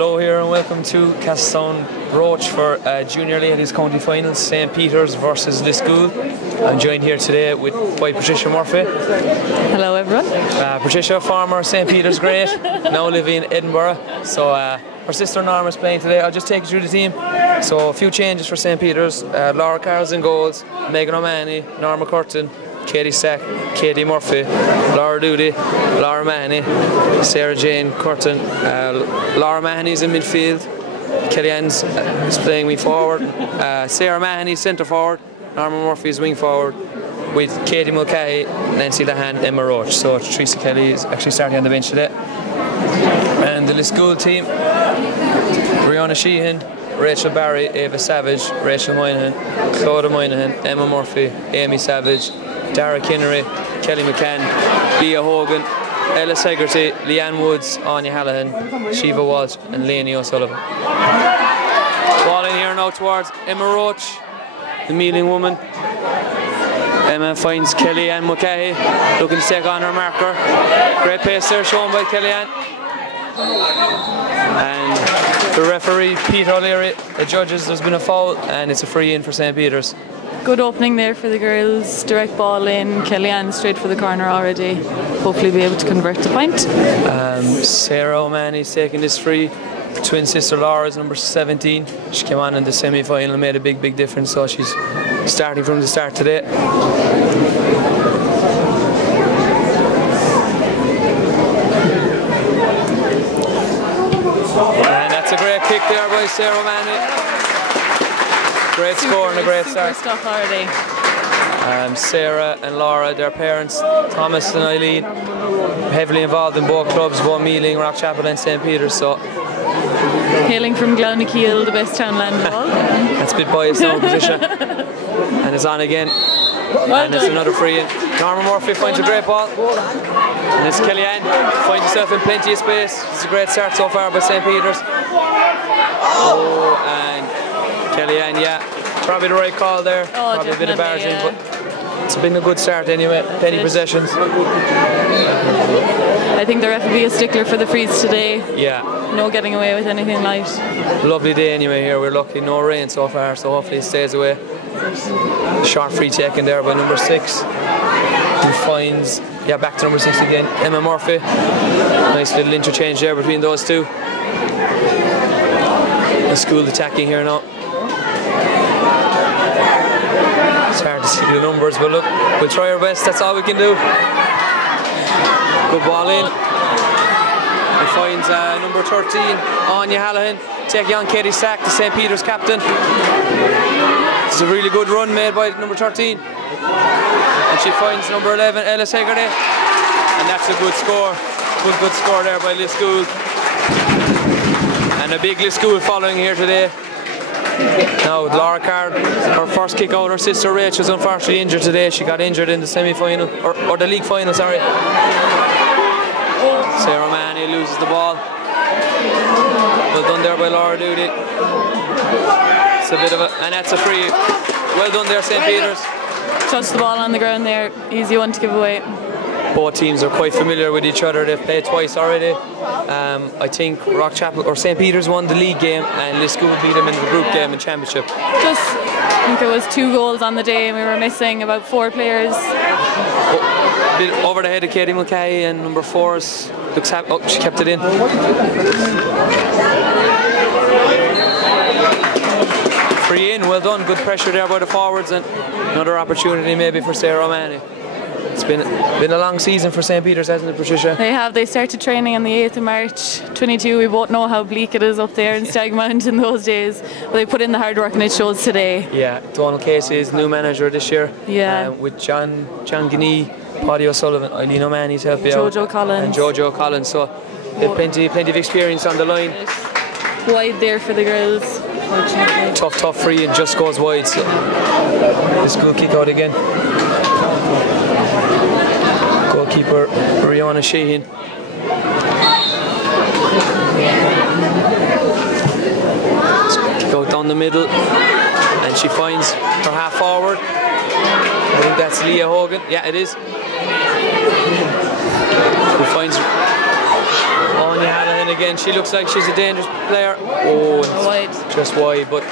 Hello here and welcome to Castlestown Roach for Junior Ladies County Finals, St. Peter's versus Lisgoold. I'm joined here today by Patricia Murphy. Hello everyone. Patricia, former St. Peter's great, now living in Edinburgh. So her sister Norma is playing today. I'll just take you through the team. So a few changes for St. Peter's. Laura Carroll's in goals, Megan O'Mahony, Norma Curtin, Katie Stack, Katie Murphy, Laura Doody, Laura Mahoney, Sarah Jane Curtin, Laura Mahoney's in midfield, Kellyanne's is playing wing forward, Sarah Mahoney centre forward, Norma Murphy's wing forward, with Katie Mulcahy, Nancy Lahan, Emma Roach. So Teresa Kelly is actually starting on the bench today. And the Lisgoold team: Brianna Sheehan, Rachel Barry, Ava Savage, Rachel Moynihan, Claudia Moynihan, Emma Murphy, Amy Savage, Dara Kinnery, Kelly McCann, Leah Hogan, Ella Segerty, Leanne Woods, Anya Hallahan, Shiva Walsh and Lainey O'Sullivan. Ball in here now towards Emma Roach, the Mealing woman. Emma finds Kellyanne Mulcahy, looking to take on her marker. Great pace there shown by Kellyanne. And the referee, Peter O'Leary, judges there's been a foul and it's a free in for St. Peter's. Good opening there for the girls, direct ball in, Kellyanne straight for the corner already, hopefully be able to convert the point. Sarah O'Mahony's taking this free. Twin sister Laura's number 17. She came on in the semi-final and made a big difference, so she's starting from the start today. And that's a great kick there by Sarah O'Mahony. Great score and a great start. Stuff already. Sarah and Laura, their parents, Thomas and Eileen, heavily involved in both clubs, both Mealing, Rockchapel and St. Peter's. So hailing from Glownakiel, the best townland ball. That's a bit biased now, Patricia. And it's on again. And it's another free in. Norma Murphy finds a great ball. And it's Kellyanne, finds herself in plenty of space. It's a great start so far by St. Peter's. Oh, and Kellyanne, yeah, probably the right call there. Oh, probably a bit of barging, yeah. but it's been a good start anyway. Penny possessions. I think the ref will be a stickler for the frees today. Yeah. No getting away with anything light. Lovely day anyway here. We're lucky, no rain so far, so hopefully it stays away. Short free taken there by number 6. Who finds, yeah, back to number 6 again, Emma Murphy. Nice little interchange there between those two. Lisgoold attacking here now. It's hard to see the numbers, but look, we'll try our best, that's all we can do. Good ball in. He finds number 13, Anya Hallahan, taking on Katie Stack, the St. Peter's captain. It's a really good run made by number 13. And she finds number 11, Ella Segerty. And that's a good score. Good score there by Lisgoold. And a big Lisgoold following here today. Now Laura Card, her first kick out, her sister Rachel's unfortunately injured today. She got injured in the semi-final, or the league final, sorry. Sarah Mahoney loses the ball. Well done there by Laura Doody. It's a bit of a, and that's a free. Well done there, St. Peter's. Touched the ball on the ground there, easy one to give away. Both teams are quite familiar with each other. They've played twice already. I think Rockchapel or St. Peter's won the league game and Lisgoold beat them in the group game and championship. Just, I think there was 2 goals on the day and we were missing about 4 players. Oh, bit over the head of Katie Mulcahy and number 4's looks happy. Oh, she kept it in. Free in, well done. Good pressure there by the forwards and another opportunity maybe for Sarah O'Mahony. It's been a long season for St. Peter's, hasn't it, Patricia? They have. They started training on the 8th of March 22. We both know how bleak it is up there in Stagmount in those days. But they put in the hard work and it shows today. Yeah, Donald Casey is new manager this year. Yeah. With John Guinea, Paddy O'Sullivan, Eileen O'Mahony's help you out. Jojo Collins. And Jojo Collins. So they have plenty of experience on the line. Wide there for the girls. Tough free and just goes wide. So this good kick out again. Goalkeeper Brianna Sheehan. Kick out down the middle and she finds her half forward. I think that's Leah Hogan. Yeah, it is. Who finds Anya Hallahan And again, she looks like she's a dangerous player. Oh, just wide, but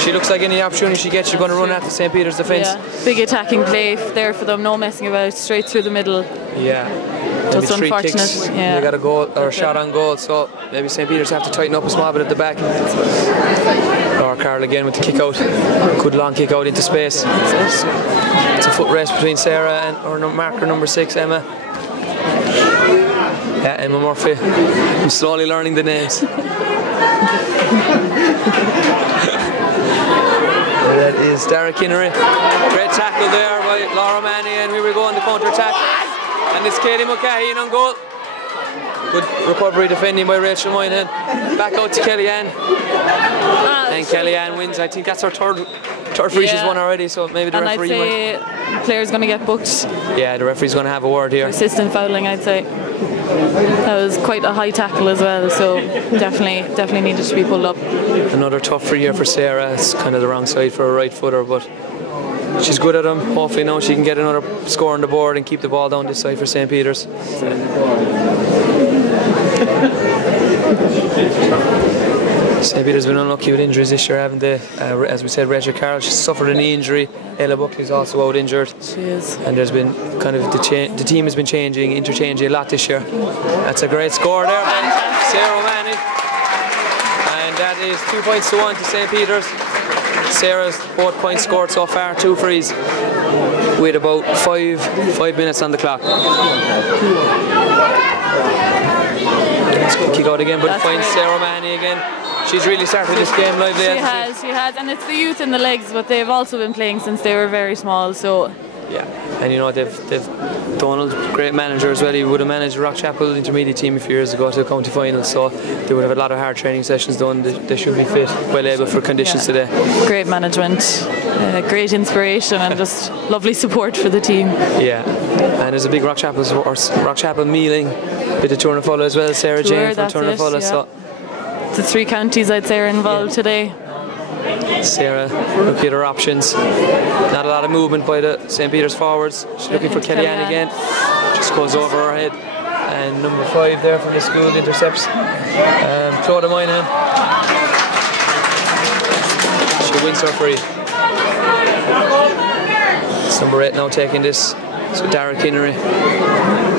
she looks like any opportunity she gets, she's going to run after St. Peter's defence. Yeah. Big attacking play there for them, no messing about, straight through the middle. Yeah. Just maybe 3 unfortunate. kicks, Yeah. they got a goal or a shot on goal, so maybe St. Peter's have to tighten up a small bit at the back. Laura Carroll again with the kick out. Good long kick out into space. It's a foot race between Sarah and our marker number 6, Emma. Yeah, Emma Murphy. I'm slowly learning the names. That is Dara Kinnery. Great tackle there by Laura Manny, and here we go on the counter attack. And it's Katie Mulcahy in on goal. Good recovery defending by Rachel Moynihan. Back out to Kellyanne. And Kellyanne wins. I think that's her third free she's won already, so maybe the referee I'd say player's going to get booked. Yeah, the referee's going to have a word here. Assistant fouling, I'd say. That was quite a high tackle as well, so definitely needed to be pulled up. Another tough free here for Sarah. It's kind of the wrong side for a right footer, but she's good at them. Hopefully now she can get another score on the board and keep the ball down this side for St. Peter's. St. Peter's been unlucky with injuries this year, haven't they? As we said, Rachel Carroll, she's suffered a knee injury. Ella Buckley's also out injured. She is. And there's been kind of the team has been interchanging a lot this year. That's a great score there by Sarah O'Mahony. And that is 2 points to 1 to St. Peter's. Sarah's both points scored so far, 2 frees, with about 5 minutes on the clock. Let's go kick out again, but finds Sarah O'Mahony again. She's really started this game lively. She has, and it's the youth in the legs, but they've also been playing since they were very small, so. Yeah, and you know, they've Donald, great manager as well. He would have managed Rockchapel intermediate team a few years ago to a county final, so they would have a lot of hard training sessions done. They should be fit, well able for conditions today. Great management, great inspiration, and just lovely support for the team. Yeah, and there's a big Rockchapel meeling with the Tournafulla as well. Sarah Jane from Tournafulla. So the 3 counties I'd say are involved today. Sarah looking at her options. Not a lot of movement by the St. Peter's forwards. She's looking for Kellyanne again. Just goes over her head. And number 5 there from Lisgoold intercepts. Claudia Moynihan. She wins her free. It's number 8 now taking this. So Dara Kinnery.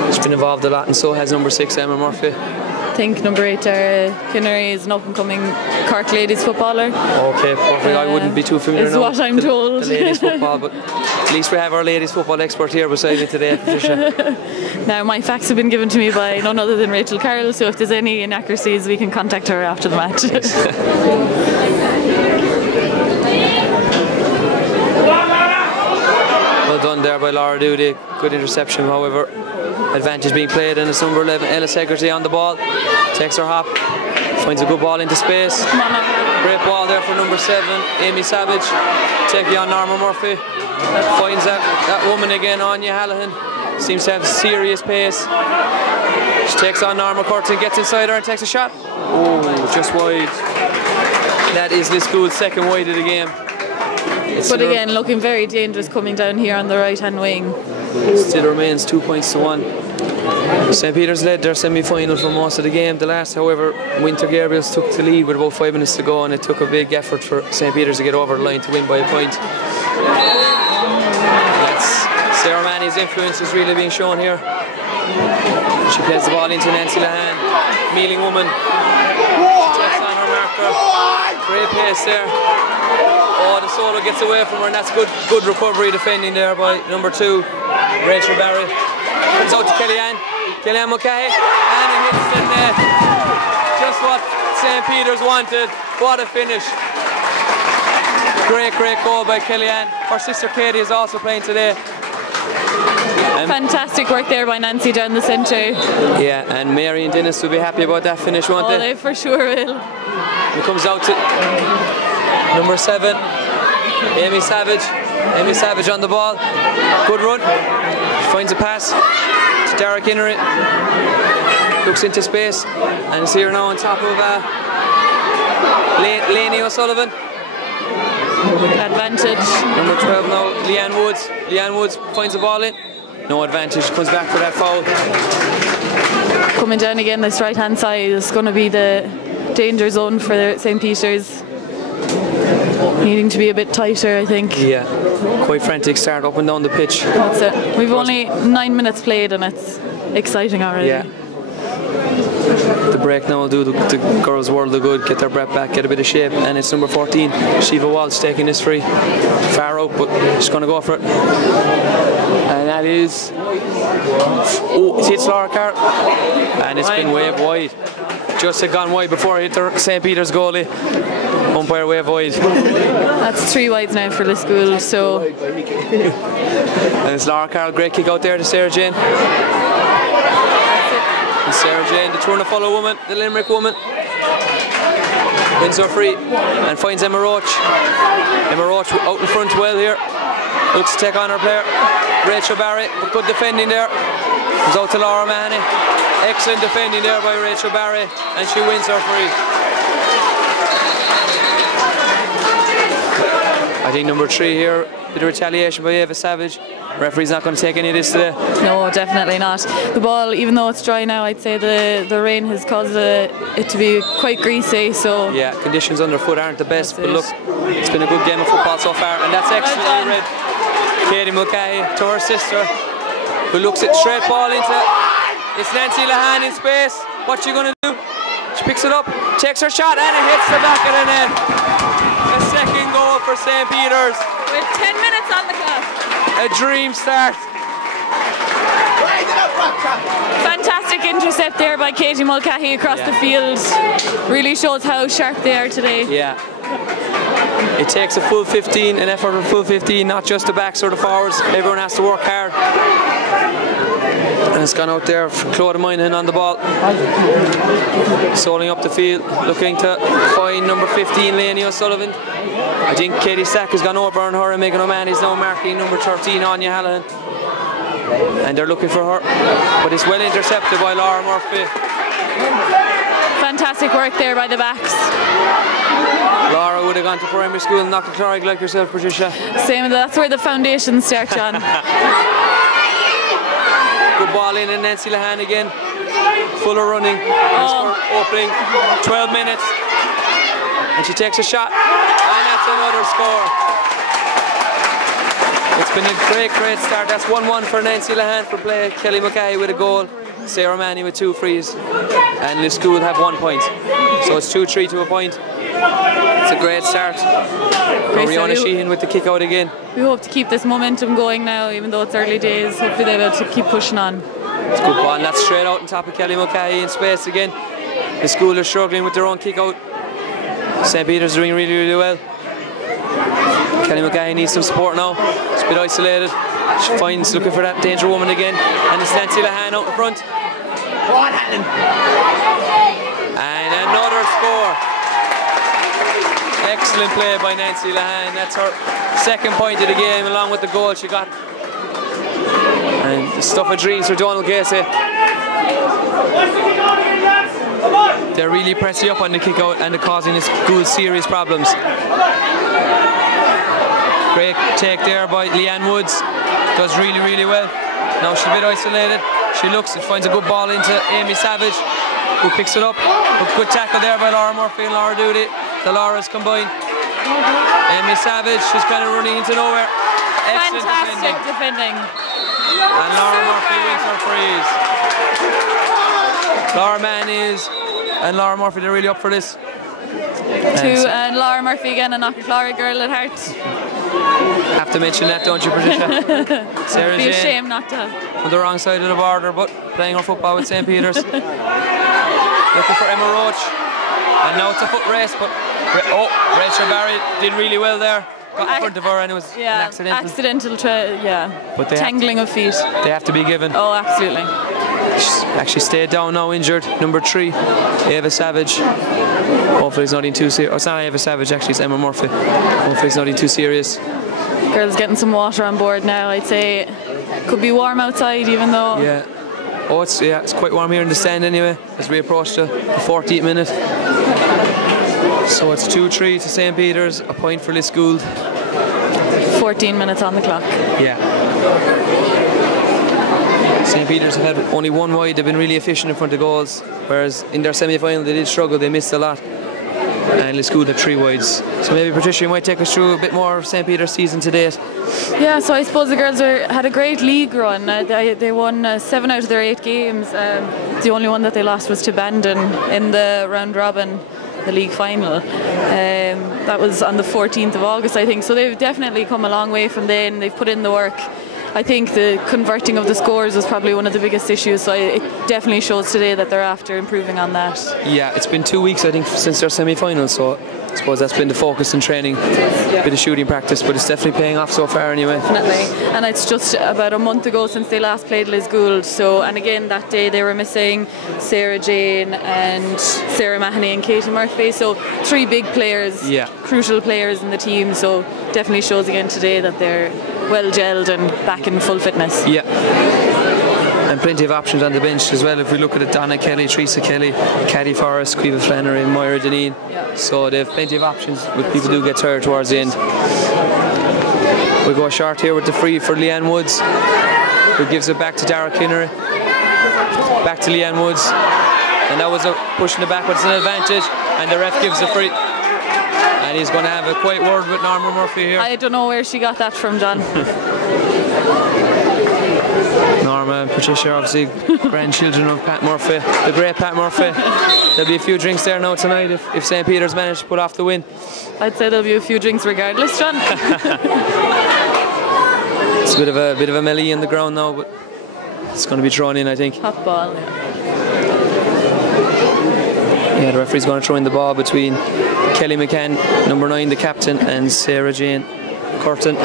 She's been involved a lot, and so has number 6 Emma Murphy. I think number 8 Kinnery is an up-and-coming Cork ladies footballer. Okay, perfect. I wouldn't be too familiar now what I'm told. The ladies football, but at least we have our ladies football expert here beside me today, Patricia. Now my facts have been given to me by none other than Rachel Carroll, so if there's any inaccuracies we can contact her after the match. Well done there by Laura Doody. Good interception, however. Advantage being played, and it's number 11 Ella Segerty on the ball. Takes her hop, finds a good ball into space. Great ball there for number 7 Amy Savage. Taking on Norma Murphy. Finds that woman again, Anya Hallahan. Seems to have serious pace. She takes on Norma Curtin, gets inside her and takes a shot. Oh, just wide. That is Lisgoold's second wide of the game. But again, looking very dangerous coming down here on the right-hand wing. Still remains 2 points to 1. St. Peter's led their semi-final for most of the game. The last, however, Winter Gabriels took the lead with about 5 minutes to go, and it took a big effort for St. Peter's to get over the line to win by a point. Sarah Manny's influence is really being shown here. She plays the ball into Nancy Lahan. Mealing woman. She takes on her marker. Great pace there. Oh, the solo gets away from her, and that's good recovery defending there by number 2, Rachel Barry. Comes out to Kellyanne Mulcahy, and it hits the net. Just what St. Peter's wanted. What a finish. Great goal by Kellyanne. Her sister Katie is also playing today. Fantastic work there by Nancy down the centre. Yeah, and Mary and Dennis will be happy about that finish, won't they? They for sure will. It comes out to number 7, Amy Savage. Amy Savage on the ball. Good run. She finds a pass to Dara Kinnery. Looks into space and is here now on top of Lainey O'Sullivan. Advantage. Number 12 now, Leanne Woods. Leanne Woods finds the ball in. no advantage. Comes back for that foul. Coming down again this right hand side is going to be the danger zone for St. Peter's. Needing to be a bit tighter, I think. Yeah, quite frantic start up and down the pitch. That's it. We've only 9 minutes played and it's exciting already. Yeah. The break now will do the girls' world of good, get their breath back, get a bit of shape, and it's number 14, Shiva Walsh, taking this free. Far out, but she's going to go for it. And that is... Oh, it hits Laura Carr. And it's been waved wide. Just had gone wide before it hit the St. Peter's goalie. Umpire wave wide. That's 3 wides now for Lisgoold, so... And it's Laura Carr, great kick out there to Sarah Jane. And Sarah Jane, the Tourna follow woman, the Limerick woman, wins her free and finds Emma Roach. Emma Roach out in front well here. Looks to take on her player, Rachel Barry, but good defending there. Comes out to Laura Mahoney. Excellent defending there by Rachel Barry, and she wins her free. I think number 3 here, bit of retaliation by Ava Savage. Referee's not going to take any of this today. No, definitely not. The ball, even though it's dry now, I'd say the rain has caused it to be quite greasy. So yeah, conditions underfoot aren't the best, but look, it's been a good game of football so far, and that's excellently read. Katie Mulcahy to her sister, who looks at straight ball into it. It's Nancy Lahan in space. What's she going to do? She picks it up, takes her shot, and it hits the back of the net. A second goal for St. Peter's. With 10 minutes on the clock. A dream start. Fantastic intercept there by Katie Mulcahy across the field. Really shows how sharp they are today. Yeah. It takes a full 15, an effort of full 15, not just the backs or the forwards. Everyone has to work hard. And it's gone out there for Claudia Moynihan on the ball. Soling up the field, looking to find number 15, Lainey O'Sullivan. I think Katie Stack has gone over on her, and Megan O'Mahony's now marking number 13, Anya Hallahan. And they're looking for her, but it's well intercepted by Laura Murphy. Fantastic work there by the backs. Laura would have gone to primary school in Knockaclarrig like yourself, Patricia. Same, that's where the foundations start, John. Good ball in, and Nancy Lahan again. Fuller running. Opening. 12 minutes. And she takes a shot. And that's another score. It's been a great start. That's 1-1 for Nancy Lahan for play. Kelly Mulcahy with a goal. Sarah Manny with 2 frees. And Lisgoold have 1 point. So it's 2-3 to a point. It's a great start. Rihanna Sheehan with the kick out again. We hope to keep this momentum going now, even though it's early days. Hopefully they'll be able to keep pushing on. It's a good ball, and that's straight out on top of Kelly Mulcahy in space again. The school are struggling with their own kick out. St. Peter's doing really well. Kelly Mulcahy needs some support now. It's a bit isolated. She finds looking for that danger woman again, and it's Nancy Lahan out in front. And another score. Excellent play by Nancy Lahan. That's her 2nd point of the game, along with the goal she got. And the stuff of dreams for Donald Casey. They're really pressing up on the kick out and they're causing this good serious problems. Great take there by Leanne Woods. Does really well. Now she's a bit isolated. She looks and finds a good ball into Amy Savage, who picks it up. Good tackle there by Laura Murphy and Laura Doody. The Laura's combined. Amy Savage, she's kind of running into nowhere. Excellent defending. And Laura Murphy wins her frees. Laura Mann and Laura Murphy, they're really up for this. And Laura Murphy again, a Knockaclarrig girl at heart. Have to mention that, don't you, Patricia? Sarah Be Jane, ashamed not to. On the wrong side of the border, but playing her football with St. Peter's. Looking for Emma Roach. And now it's a foot race, but Rachel Barry did really well there. Got in front of her and it was an accidental. But tangling of feet. They have to be given. Oh, absolutely. She's actually stayed down now, injured. Number 3, Ava Savage. Hopefully it's nothing too serious. Oh, it's not Ava Savage, actually, it's Emma Murphy. Hopefully it's nothing too serious. Girls getting some water on board now, I'd say. Could be warm outside, even though... Yeah. Oh, it's quite warm here in the stand anyway, as we approach the 14th minute. So it's 2-3 to St. Peter's, a point for Lisgoold. 14 minutes on the clock. Yeah. St. Peter's have had only one wide. They've been really efficient in front of goals, whereas in their semi-final they did struggle. They missed a lot. And Lisgoold had 3 wides. So maybe Patricia, you might take us through a bit more of St. Peter's season to date. Yeah, so I suppose the girls had a great league run. They won 7 out of their 8 games. The only one that they lost was to Bandon in the round robin, the league final. That was on the 14th of August, I think. So they've definitely come a long way from then. They've put in the work. I think the converting of the scores was probably one of the biggest issues, so it definitely shows today that they're after improving on that. Yeah, it's been 2 weeks I think since their semi-final, so I suppose that's been the focus in training, a bit of shooting practice, but it's definitely paying off so far anyway. Definitely, and it's just about a month ago since they last played Lisgoold, so, and again that day they were missing Sarah Jane and Sarah Mahoney and Katie Murphy, so 3 big players, crucial players in the team, so definitely shows again today that they're well gelled and back in full fitness. Yeah. And plenty of options on the bench as well. If we look at it, Donna Kelly, Teresa Kelly, Caddy Forrest, Quiva Flannery, Moira Deneen. So they have plenty of options with people who get tired towards the end. We go short here with the free for Leanne Woods, who gives it back to Dara Kinnery. Back to Leanne Woods. And that was a pushing it back, but it's an advantage. And the ref gives the free. And he's going to have a quiet word with Norma Murphy here. I don't know where she got that from, John. Norma and Patricia, obviously grandchildren of Pat Murphy, the great Pat Murphy. There'll be a few drinks there now tonight if St. Peter's manage to put off the win. I'd say there'll be a few drinks regardless, John. It's a bit of a melee in the ground now, but it's going to be thrown in, I think. Hot ball, yeah. Yeah, the referee's going to throw in the ball between Kelly McCann, number 9, the captain, and Sarah Jane Curtin.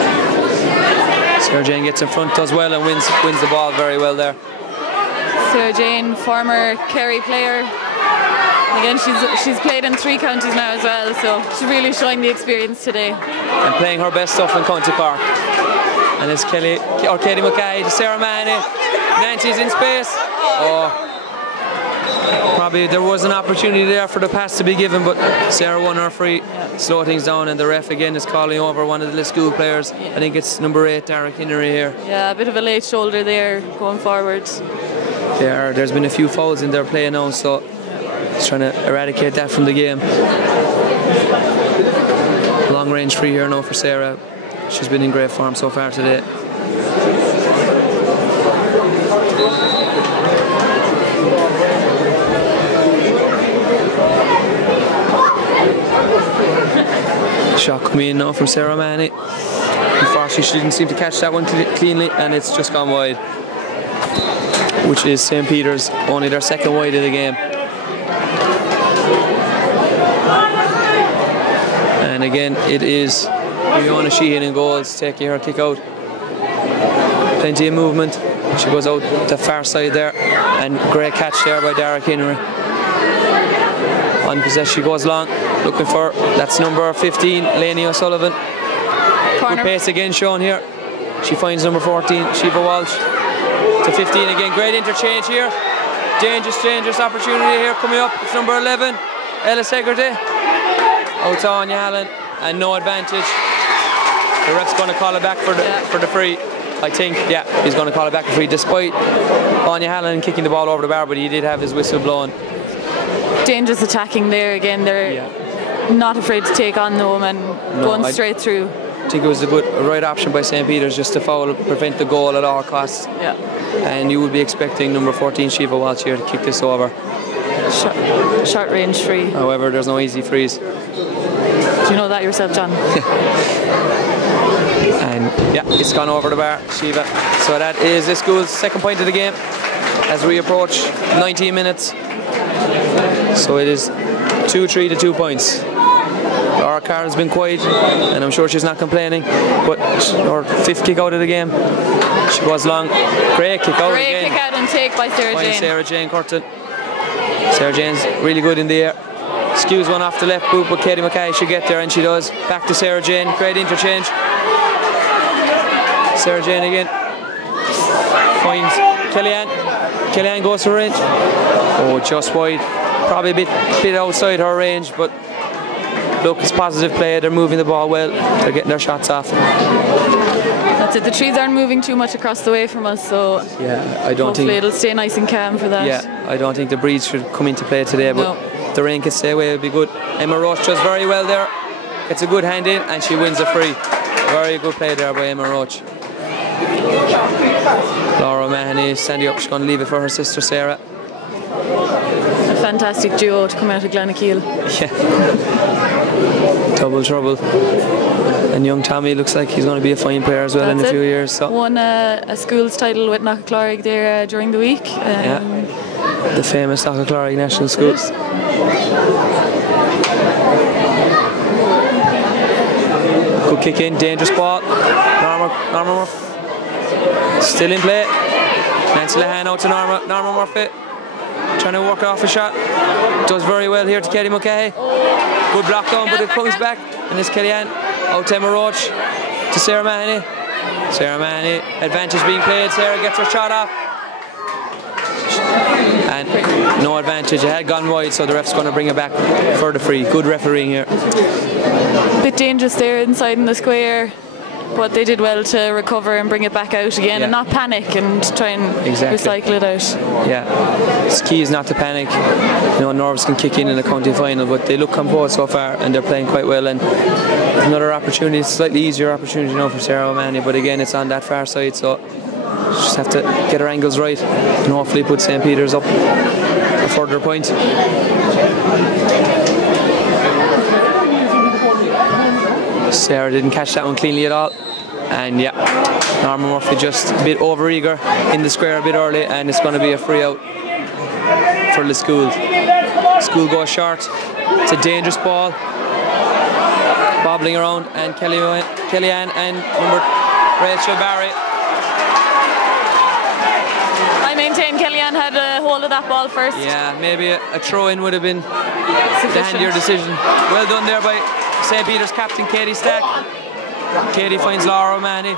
Sarah Jane gets in front, does well, and wins the ball very well there. Sarah Jane, former Kerry player. Again, she's played in 3 counties now as well, so she's really showing the experience today. And playing her best stuff in County Cork. And it's Katie Mackay to Sarah Mahoney. Nancy's in space. Oh. Probably there was an opportunity there for the pass to be given, but Sarah won her free, slow things down, and the ref again is calling over one of the Lisgoold players. I think it's number 8, Dara Kinnery here. Yeah, a bit of a late shoulder there going forward. There's been a few fouls in their play now, so just trying to eradicate that from the game. Long range free here now for Sarah. She's been in great form so far today. Shot coming in now from Sarah Mahoney. Unfortunately, she didn't seem to catch that one cleanly, and it's just gone wide, which is St. Peter's, only their 2nd wide of the game. And again, it is Fiona Sheehan in goals, taking her kick out. Plenty of movement. She goes out the far side there, and great catch there by Dara Kinnery. Unpossessed, she goes long, looking for, that's number 15, Lainey O'Sullivan. Corner. Good pace again shown here. She finds number 14, Shiva Walsh. To 15 again, great interchange here. Dangerous opportunity here coming up. It's number 11, Ella Segherty. Out to Anya Hallen, and no advantage. The ref's going to call it back for the free. I think, yeah, he's going to call it back for free, despite Anya Hallen kicking the ball over the bar, but he did have his whistle blown. Dangerous attacking there again. They're not afraid to take on the woman, going straight through. I think it was a right option by St. Peter's just to foul, prevent the goal at all costs. Yeah. And you would be expecting number 14 Shiva Walsh here to kick this over. Short range free. However, there's no easy frees. Do you know that yourself, John? And yeah, it's gone over the bar, Shiva. So that is Lisgoold's 2nd point of the game as we approach 19 minutes. So it is 2-3 to 2 points. Laura Carr has been quiet, and I'm sure she's not complaining, but her 5th kick out of the game. She goes long. Great kick out again. Great kick out and take by Sarah Jane. Sarah Jane Curtin. Sarah Jane's really good in the air. Skews one off the left boot, but Katie Mackay should get there, and she does. Back to Sarah Jane. Great interchange. Sarah Jane again. Finds Kellyanne. Kellyanne goes for range. Oh, just wide. Probably a bit outside her range, but look, it's positive play. They're moving the ball well. They're getting their shots off. That's it. The trees aren't moving too much across the way from us, so yeah, I don't hopefully think it'll stay nice and calm for that. Yeah, I don't think the breeze should come into play today, but if the rain can stay away, it'll be good. Emma Roach does very well there. Gets a good hand in, and she wins a free. Very good play there by Emma Roach. Laura Mahoney standing up. She's going to leave it for her sister Sarah. A fantastic duo to come out of Glenakiel. Yeah. Double trouble. And young Tommy looks like he's going to be a fine player as well in a few years. So. Won a schools title with Knockaclarrig there during the week. The famous Knockaclarrig National Schools. Good kick in, dangerous ball. Norma Murphy. Still in play. Nancy Lahan out to Norma Murphy. Trying to work off a shot. Does very well here to Kelly Mulcahy. Good block down, but it comes back. And it's Kellyanne out to Emma Roach to Sarah Mahoney. Sarah Mahoney, advantage being played. Sarah gets her shot off. And no advantage. It had gone wide, so the ref's going to bring it back for the free. Good refereeing here. Bit dangerous there inside in the square, but they did well to recover and bring it back out again and not panic and try and recycle it out. Yeah, the key is not to panic. You know, Norvis can kick in a county final, but they look composed so far and they're playing quite well. And another opportunity, slightly easier opportunity now for Sarah O'Mahony, but again it's on that far side, so just have to get her angles right and hopefully put St. Peter's up a further point. Sarah didn't catch that one cleanly at all, and yeah, Norma Murphy just a bit over eager in the square a bit early, and it's going to be a free out for Lisgoold. School goes short. It's a dangerous ball, bobbling around, and Kellyanne and number Rachel Barry. I maintain Kellyanne had a hold of that ball first. Yeah, maybe a throw-in would have been the handier decision. Well done there by St. Peter's captain Katie Stack. Katie finds Laura O'Mahony.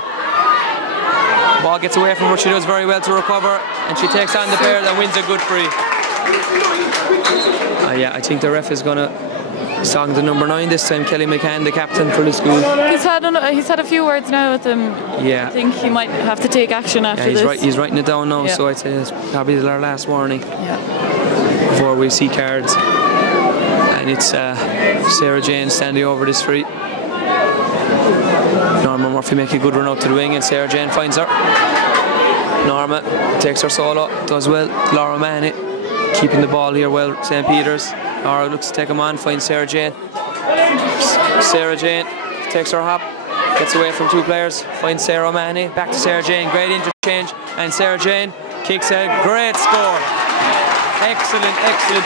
Ball gets away from her. She does very well to recover, and she takes on the pair that wins a good free. Yeah, I think the ref is going to talking to number 9 this time, Kelly McCann, the captain for the school. He's had a few words now with them. Yeah. I think he might have to take action after this. He's writing it down now, so I'd say it's probably our last warning before we see cards. And it's Sarah Jane standing over this free. Norma Murphy make a good run out to the wing, and Sarah Jane finds her. Norma takes her solo, does well. Laura Mahoney keeping the ball here well. St. Peter's. Laura looks to take him on, finds Sarah Jane. Sarah Jane takes her hop, gets away from 2 players, finds Sarah O'Mahony. Back to Sarah Jane, great interchange, and Sarah Jane kicks a great score. Excellent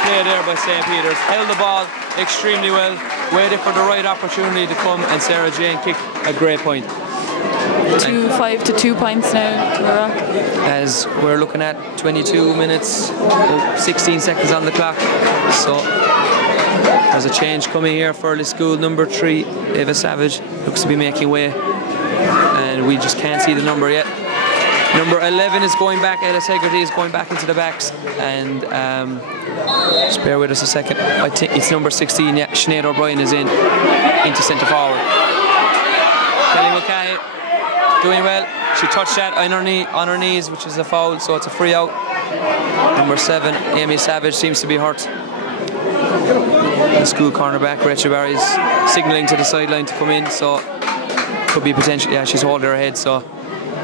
play there by St. Peter's. Held the ball extremely well, waited for the right opportunity to come, and Sarah Jane kicked a great point. 5 to 2 points now to the Rock. As we're looking at 22 minutes, 16 seconds on the clock. So there's a change coming here for Lisgoold. Number 3, Eva Savage, looks to be making way, and we just can't see the number yet. Number 11 is going back. Ella Hegarty is going back into the backs, and just bear with us a second. I think it's number 16. Yeah, Sinead O'Brien is into centre forward. Kelly Mulcahy doing well. She touched that on her knees, which is a foul, so it's a free out. Number 7, Amy Savage, seems to be hurt. The school cornerback, Rachel Barry, is signalling to the sideline to come in, so could be potential. Yeah, she's holding her head, so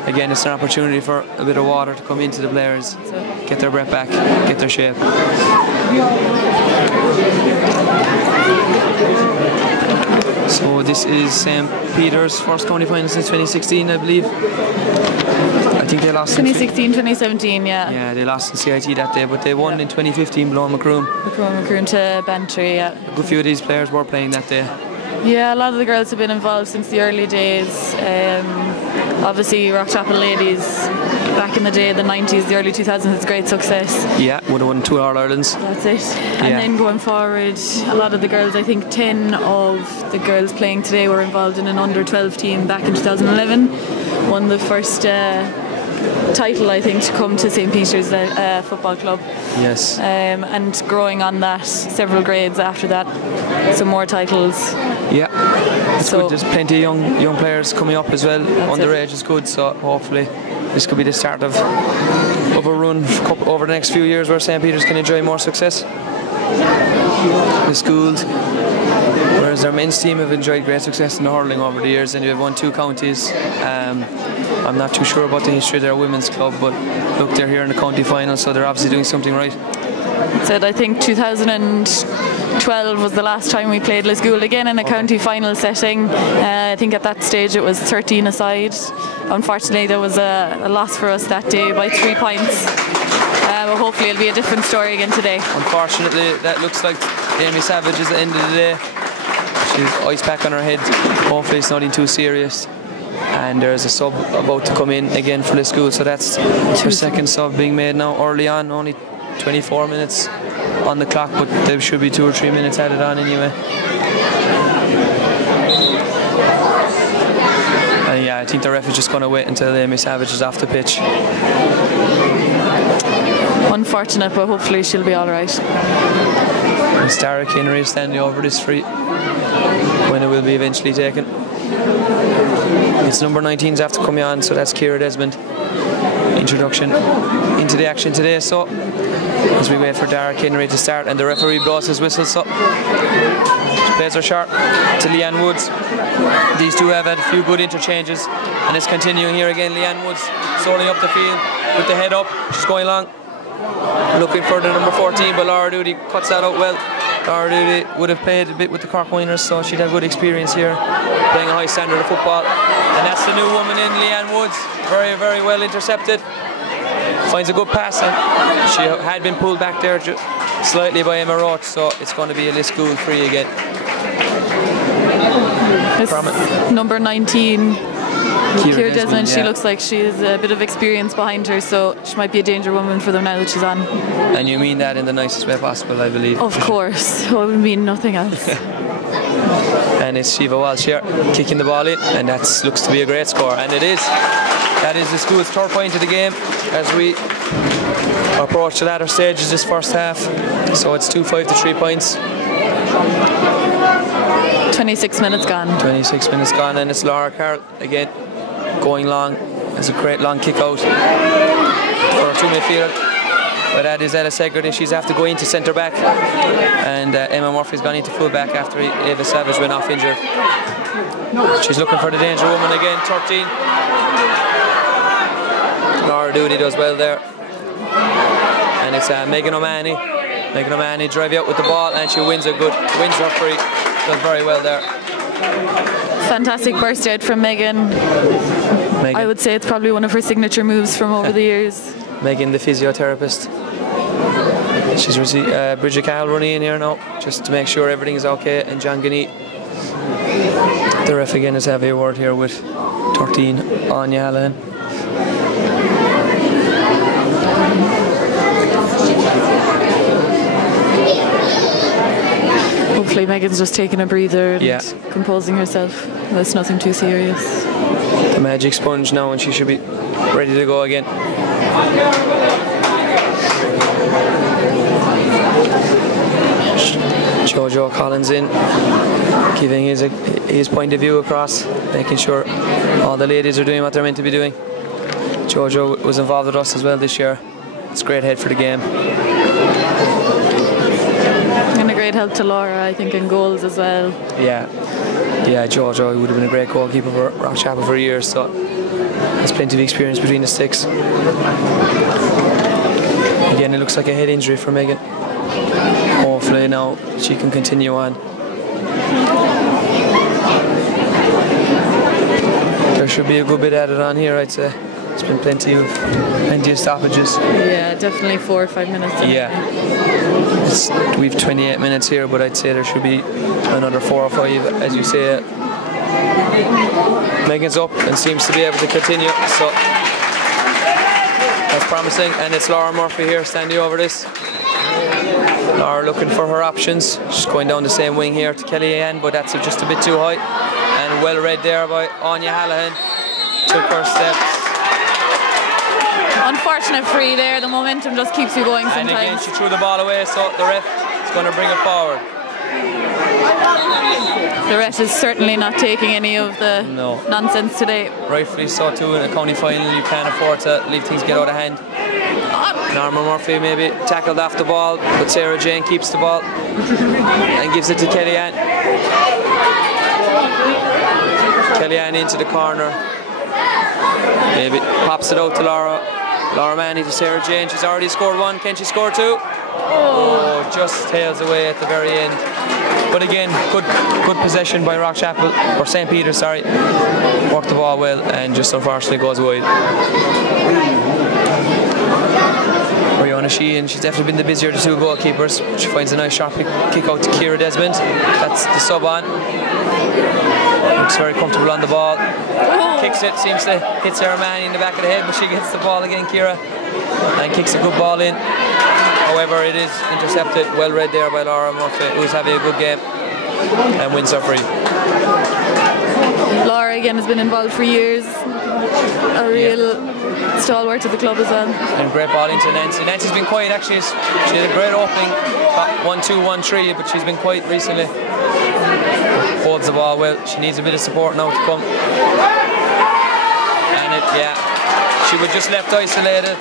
again, it's an opportunity for a bit of water to come into the players, get their breath back, get their shape. So this is St. Peter's first county final since 2016, I believe. I think they lost 2016, 2017, yeah. Yeah, they lost in CIT that day, but they won in 2015 below Macroom. Macroom to Bantry, yeah. A good few of these players were playing that day. Yeah, a lot of the girls have been involved since the early days. Obviously, Rockchapel ladies back in the day, the 90s, the early 2000s, it's great success. Yeah, would have won 2 All-Irelands. That's it. And then going forward, a lot of the girls, I think 10 of the girls playing today were involved in an under-12 team back in 2011. Won the first title, I think, to come to St. Peter's Football Club. Yes. And growing on that, several grades after that, some more titles. Yeah, it's good. There's plenty of young players coming up as well. Underage is good, so hopefully this could be the start of a run over the next few years where St. Peter's can enjoy more success. Lisgoold, whereas their men's team have enjoyed great success in the hurling over the years, and they've won 2 counties. I'm not too sure about the history of their women's club, but look, they're here in the county final, so they're obviously doing something right. I think 2012 was the last time we played Lisgoold again in a county final setting. I think at that stage it was 13 aside. Unfortunately, there was a loss for us that day by 3 points. But hopefully it'll be a different story again today. Unfortunately, that looks like Amy Savage is the end of the day. She's ice pack on her head. Hopefully it's nothing too serious. And there's a sub about to come in again for Lisgoold, so that's her second sub being made now early on, only 24 minutes on the clock, but there should be 2 or 3 minutes added on anyway. And yeah, I think the ref is just going to wait until Amy Savage is off the pitch. Unfortunate, but hopefully she'll be alright. And Starrick Henry is standing over this free when it will be eventually taken. It's number 19's after coming on, so that's Ciara Desmond. Introduction into the action today, so as we wait for Derek Henry to start and the referee blows his whistle, so she plays her shot to Leanne Woods. These two have had a few good interchanges, and it's continuing here again. Leanne Woods soaring up the field with the head up, she's going along looking for the number 14, but Laura Doody cuts that out well. Laura Doody would have played a bit with the Cork Miners, so she'd have good experience here playing a high standard of football. And that's the new woman in, Leanne Woods. Very, very well intercepted. Finds a good pass, and she had been pulled back there slightly by Emma Roach, so it's going to be a Lisgoold free again. Number 19, Ciara Desmond, yeah. She looks like she has a bit of experience behind her, so she might be a danger woman for them now that she's on. And you mean that in the nicest way possible, I believe. Of course, I would mean nothing else. And it's Shiva Walsh here kicking the ball in, and that looks to be a great score, and it is. That is Lisgoold's 3rd point of the game as we approach the latter stages this first half. So it's 2-5 to 3 points. 26 minutes gone. 26 minutes gone, and it's Laura Carroll again going long. It's a great long kick out for a 2 midfielder. But that is Ella Segretti. She's have to go into centre back, and Emma Murphy's gone into full back after Ava Savage went off injured. She's looking for the danger woman again, 13. Laura Doody does well there, and it's Megan O'Mahony. Megan O'Mahony drive out with the ball, and she wins her free. Does very well there. Fantastic burst out from Megan. I would say it's probably one of her signature moves from over the years. Megan, the physiotherapist. She's Bridget Cahill running in here now, just to make sure everything is okay. And John Gannett, the ref again, is having a word here with 13, Anya Allen. Hopefully Megan's just taking a breather and composing herself. That's nothing too serious. The magic sponge now, and she should be ready to go again. Jojo Collins in, giving his point of view across, making sure all the ladies are doing what they're meant to be doing. Jojo was involved with us as well this year. It's a great head for the game. And a great help to Laura, I think, in goals as well. Yeah, Jojo would have been a great goalkeeper for Rock Chapel for years, so has plenty of experience between the sticks. Again, it looks like a head injury for Megan. Hopefully now she can continue on. There should be a good bit added on here, I'd say. There's been plenty of stoppages. Yeah, definitely 4 or 5 minutes. Yeah. We've 28 minutes here, but I'd say there should be another 4 or 5, as you say. Megan's up and seems to be able to continue, so that's promising. And it's Laura Murphy here standing over this. Laura looking for her options. She's going down the same wing here to Kellyanne, but that's just a bit too high. And well read there by Anya Hallahan. Took her steps. Unfortunate free there. The momentum just keeps you going sometimes. And again, she threw the ball away, so the ref is going to bring it forward. The ref is certainly not taking any of the nonsense today. Rightfully so too. In a county final, you can't afford to leave things get out of hand. Norma Murphy maybe tackled off the ball, but Sarah Jane keeps the ball and gives it to Kellyanne. Kellyanne into the corner. Maybe pops it out to Laura Manny to Sarah Jane. She's already scored one. Can she score two? Oh, just tails away at the very end. But again, good possession by Rockchapel, or St. Peter's, sorry. Worked the ball well and just unfortunately goes wide. Rihanna Sheehan, she's definitely been the busier of the two goalkeepers. She finds a nice sharp kick out to Ciara Desmond. That's the sub on. Looks very comfortable on the ball. Kicks it, seems to hit Sarah Manny in the back of the head, but she gets the ball again, Ciara, and kicks a good ball in. However, it is intercepted, well read there by Laura Murphy, who's having a good game and wins her free. Laura again has been involved for years. A real stalwart of the club as well. And great ball into Nancy. Nancy's been quiet actually. She had a great opening, 1-2, 1-3, but she's been quiet recently. Holds the ball well. She needs a bit of support now to come. And she was just left isolated.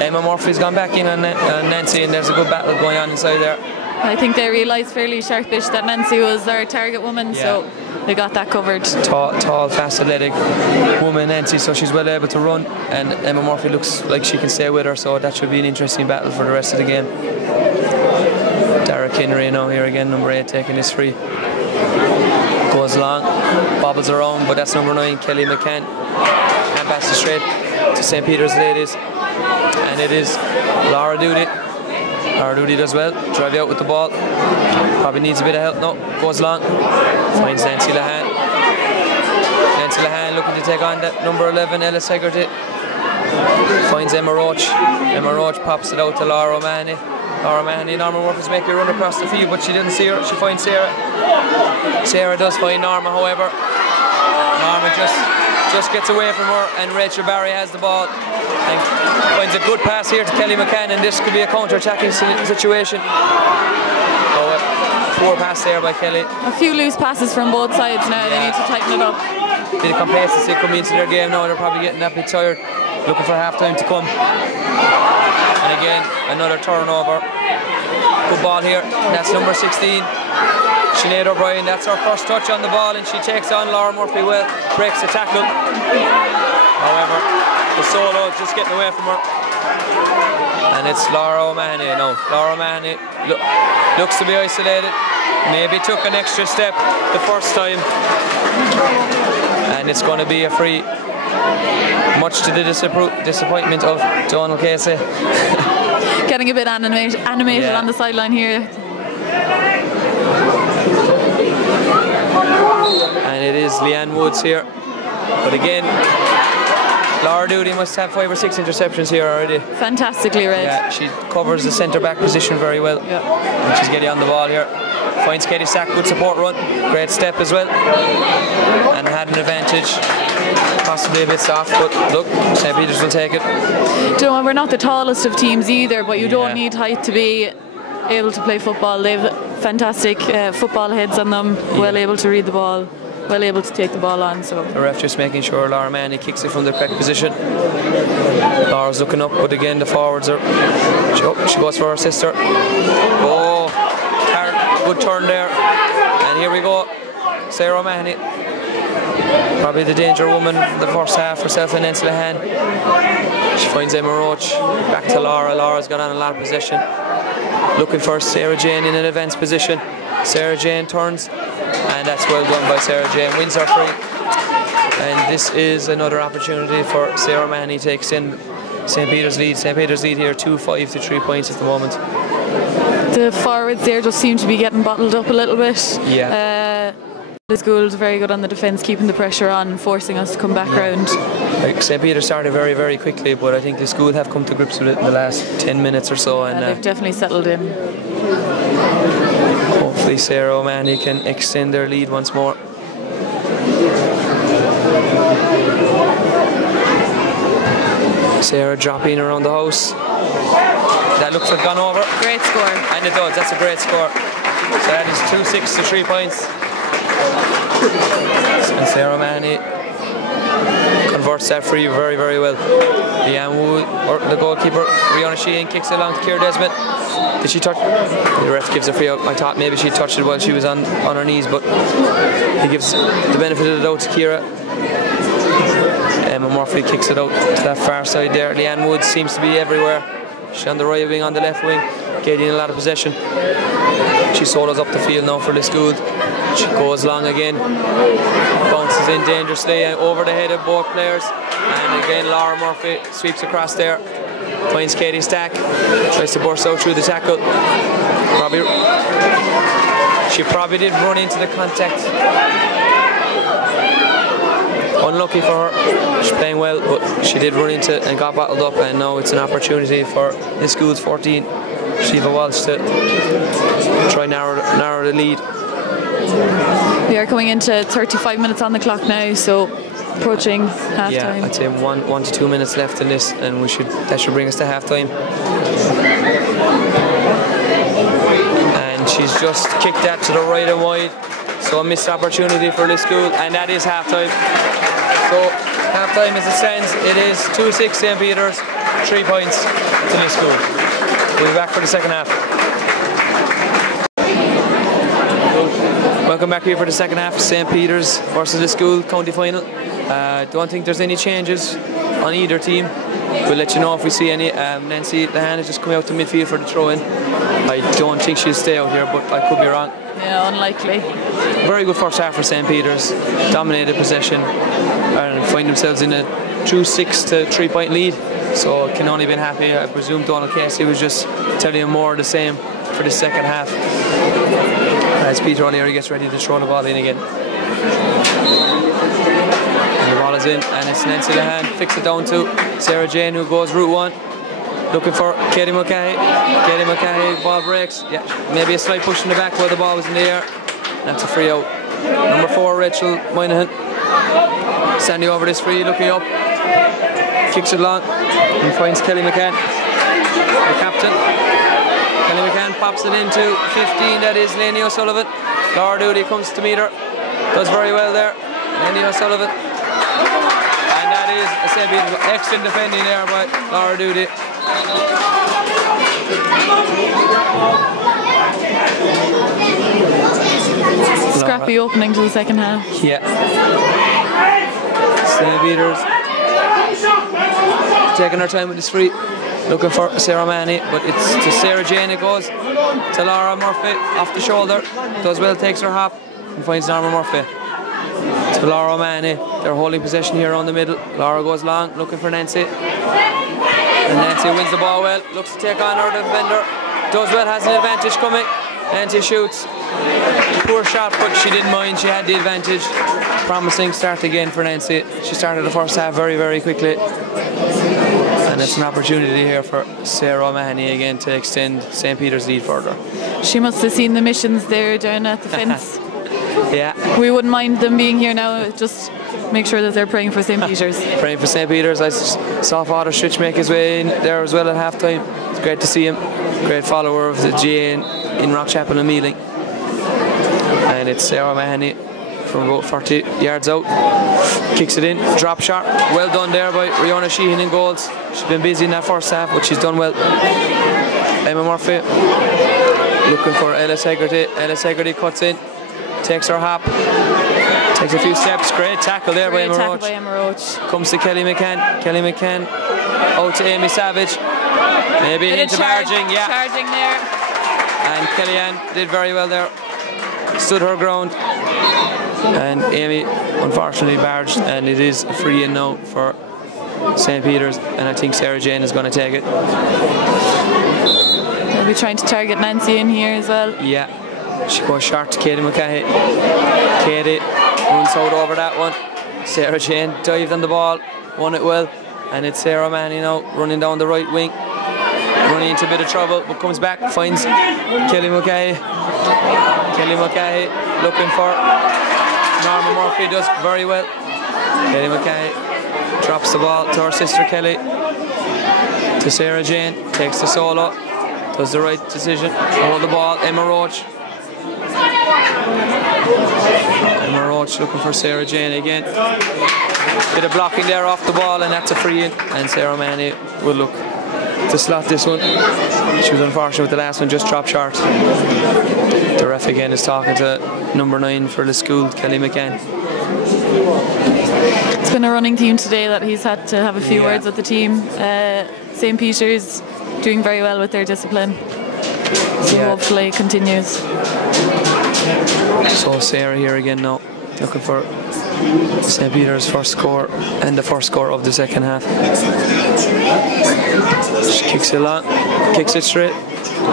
Emma Murphy's gone back in on Nancy, and there's a good battle going on inside there. I think they realised fairly sharpish that Nancy was their target woman, so they got that covered. Tall, fast, athletic woman, Nancy, so she's well able to run, and Emma Murphy looks like she can stay with her, so that should be an interesting battle for the rest of the game. Dara Kinnery now here again, number 8, taking this free. Goes long, bobbles around, but that's number 9, Kelly McCann. And passes straight to St. Peter's ladies. And it is Laura Doody. Laura Doody does well, drive out with the ball. Probably needs a bit of help now. Goes long, finds Nancy Lahan. Nancy Lahan looking to take on that number 11, Ellis Hegarty. Finds Emma Roach. Emma Roach pops it out to Laura O'Mahony. Laura O'Mahony, Norma Murphy's making a run across the field, but she didn't see her. She finds Sarah. Sarah does find Norma, however. Norma just gets away from her, and Rachel Barry has the ball and finds a good pass here to Kelly McCann, and this could be a counter-attacking situation. Poor pass there by Kelly. A few loose passes from both sides now. They need to tighten it up. Bit of complacency coming into their game now. They're probably getting that bit tired, looking for half-time to come. And again, another turnover. Good ball here. That's number 16. Sinead O'Brien, that's her first touch on the ball, and she takes on Laura Murphy well, breaks the tackle. However, the solo is just getting away from her. And it's Laura O'Mahony now. Laura O'Mahony looks to be isolated. Maybe took an extra step the first time. And it's going to be a free. Much to the disappointment of Donald Casey. Getting a bit animated on the sideline here. And it is Leanne Woods here. But again, Laura Doody must have 5 or 6 interceptions here already. Fantastically read. Yeah, she covers the centre-back position very well. Yeah. And she's getting on the ball here. Finds Katie Sack, good support run. Great step as well. And had an advantage. Possibly a bit soft, but look, St. Peter's will take it. Do you know, we're not the tallest of teams either, but you don't need height to be able to play football. They've fantastic football heads on them, well able to read the ball, well able to take the ball on. So the ref just making sure Laura Manny kicks it from the correct position. Laura's looking up, but again the forwards are. She goes for her sister. Oh, good turn there, and here we go. Sarah O'Mahony, probably the danger woman in the first half, herself and Nancy Lahan. She finds Emma Roach, back to Laura. Laura's got on a lot of possession, looking for Sarah Jane in an advanced position. Sarah Jane turns, and that's well done by Sarah Jane, wins her free. And this is another opportunity for Sarah O'Mahony to extend St. Peter's lead. St. Peter's lead here 2-5 to 3 points at the moment. The forwards there just seem to be getting bottled up a little bit. Yeah. Lisgoold very good on the defence, keeping the pressure on, forcing us to come back round. Like St. Peter started very, very quickly, but I think Lisgoold have come to grips with it in the last 10 minutes or so. And they've definitely settled in. Hopefully Sarah O'Mahony can extend their lead once more. Sarah dropping around the house. That looks like gone over. Great score. And it does, that's a great score. So that is 2-6 to 3 points. And Sarah O'Mahony converts that free very, very well. Leanne Wood, or the goalkeeper, Rihanna Sheehan, kicks it along to Ciara Desmond. Did she touch? The ref gives a free out. I thought maybe she touched it while she was on her knees, but he gives the benefit of the doubt to Ciara. Emma Murphy kicks it out to that far side there. Leanne Wood seems to be everywhere. She's on the right wing, on the left wing, getting a lot of possession. She solos up the field now for Lisgoold. She goes long again, bounces in dangerously and over the head of both players. And again, Laura Murphy sweeps across there, finds Katie Stack, tries to burst out through the tackle. She probably did run into the contact. Unlucky for her. She's playing well, but she did run into it and got battled up, and now it's an opportunity for Lisgoold's 14, Shiva Walsh, to try narrow the lead. We are coming into 35 minutes on the clock now, so approaching half time. Yeah, I'd say 1 to 2 minutes left in this, and that should bring us to half time. And she's just kicked that to the right and wide, so a missed opportunity for Lisgoold, and that is half time. So half time as it stands, it is 2-6 St. Peter's, 3 points to Lisgoold. We'll be back for the second half. Welcome back here for the second half. St. Peter's versus Lisgoold county final. Don't think there's any changes on either team. We'll let you know if we see any. Nancy Lehan is just coming out to midfield for the throw-in. I don't think she'll stay out here, but I could be wrong. Yeah, unlikely. Very good first half for St. Peter's. Dominated possession and find themselves in a true 6 to 3 point lead. So can only been happy. I presume Donald Casey was just telling him more of the same for the second half. As Peter O'Leary gets ready to throw the ball in again. And the ball is in, and it's Nancy Lehan. Fix it down to Sarah Jane, who goes route 1. Looking for Katie Mulcahy. Katie Mulcahy, ball breaks. Yeah, maybe a slight push in the back while the ball was in the air. That's a free out. Number 4, Rachel Moynihan. Standing over this free, looking up. Kicks it long and finds Kelly McCann, the captain. Kelly McCann pops it into 15, that is Lainey O'Sullivan. Laura Doody comes to meet her. Does very well there, Lainey O'Sullivan. And that is a excellent defending there by Laura Doody. Scrappy opening to the second half. Yeah. St. Peter's taking her time with this free. Looking for Sarah O'Mahony, but it's to Sarah Jane it goes. To Laura Murphy, off the shoulder. Does well, takes her hop and finds Norma Murphy. To Laura O'Mahony. They're holding possession here on the middle. Laura goes long, looking for Nancy. And Nancy wins the ball well. Looks to take on her defender. Does well, has an advantage coming. Nancy shoots. Poor shot, but she didn't mind. She had the advantage. Promising start again for Nancy. She started the first half very, very quickly. And it's an opportunity here for Sarah O'Mahony again to extend St. Peter's lead further. She must have seen the missions there down at the fence. Yeah. We wouldn't mind them being here now, just make sure that they're praying for St. Peter's. Praying for St. Peter's. I saw Father Stritch make his way in there as well at half time. It's great to see him. Great follower of the GA in Rockchapel and Mealing. And it's Sarah O'Mahony from about 40 yards out. Kicks it in, drop shot. Well done there by Rihanna Sheehan in goals. She's been busy in that first half, but she's done well. Emma Murphy looking for Ellis Hegarty. Ellis Hegarty cuts in, takes her hop, takes a few steps. Great tackle there by Emma Roach. Comes to Kelly McCann. Kelly McCann out to Amy Savage. Maybe into barging, yeah. Charging there. And Kellyanne did very well there. Stood her ground. And Amy unfortunately barged, and it is a free in now for St. Peter's, and I think Sarah Jane is going to take it. They'll be trying to target Nancy in here as well. Yeah, she goes short to Katie Mulcahy. Katie runs out over that one. Sarah Jane dived on the ball, won it well, and it's Sarah O'Mahony now running down the right wing, running into a bit of trouble, but comes back, finds Kelly Mulcahy. Kelly Mulcahy looking for Norma Murphy, does very well. Kelly Mulcahy drops the ball to her sister Kelly. to Sarah Jane, takes the solo, does the right decision, hold the ball, Emma Roach. Emma Roach looking for Sarah Jane again. Bit of blocking there off the ball, and that's a free in, and Sarah Manny will look to slot this one. She was unfortunate with the last one, just dropped short. The ref again is talking to number 9 for Lisgoold, Kelly McCann. It's been a running theme today that he's had to have a few words with the team. St. Peter's doing very well with their discipline, so hopefully it continues. So Sarah here again now, looking for St. Peter's first score and the first score of the second half. She kicks it long, kicks it straight.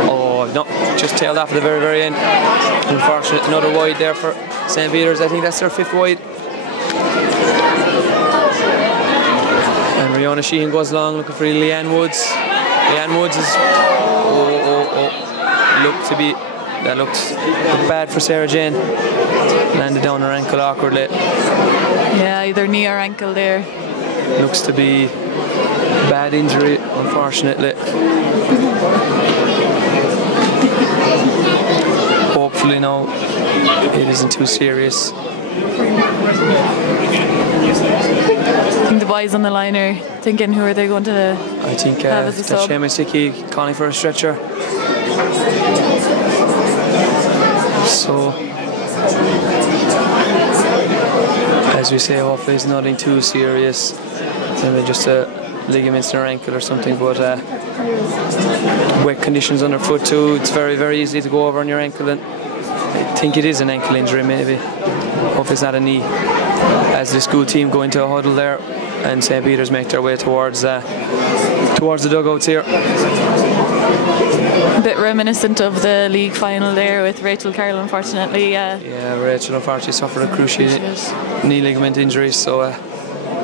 Oh no, just tailed off at the very, very end. Unfortunate, another wide there for St. Peter's. I think that's their 5th wide. And Rihanna Sheehan goes long, looking for Leanne Woods. Leanne Woods is that looked bad for Sarah Jane. Landed down her ankle awkwardly. Yeah, either knee or ankle there. Looks to be bad injury, unfortunately. Hopefully now it isn't too serious. I think the boys on the line are thinking, who are they going to I think have as a sub? Shemisiki calling for a stretcher. So, as we say, hopefully it's nothing too serious. Maybe just a ligaments in her ankle or something, but wet conditions on her foot too. It's very, very easy to go over on your ankle, and I think it is an ankle injury maybe. Hope it's not a knee. As the school team go into a huddle there, and St. Peter's make their way towards the dugouts here. A bit reminiscent of the league final there with Rachel Carroll, unfortunately. Yeah, Rachel unfortunately suffered a cruciate knee ligament injury, so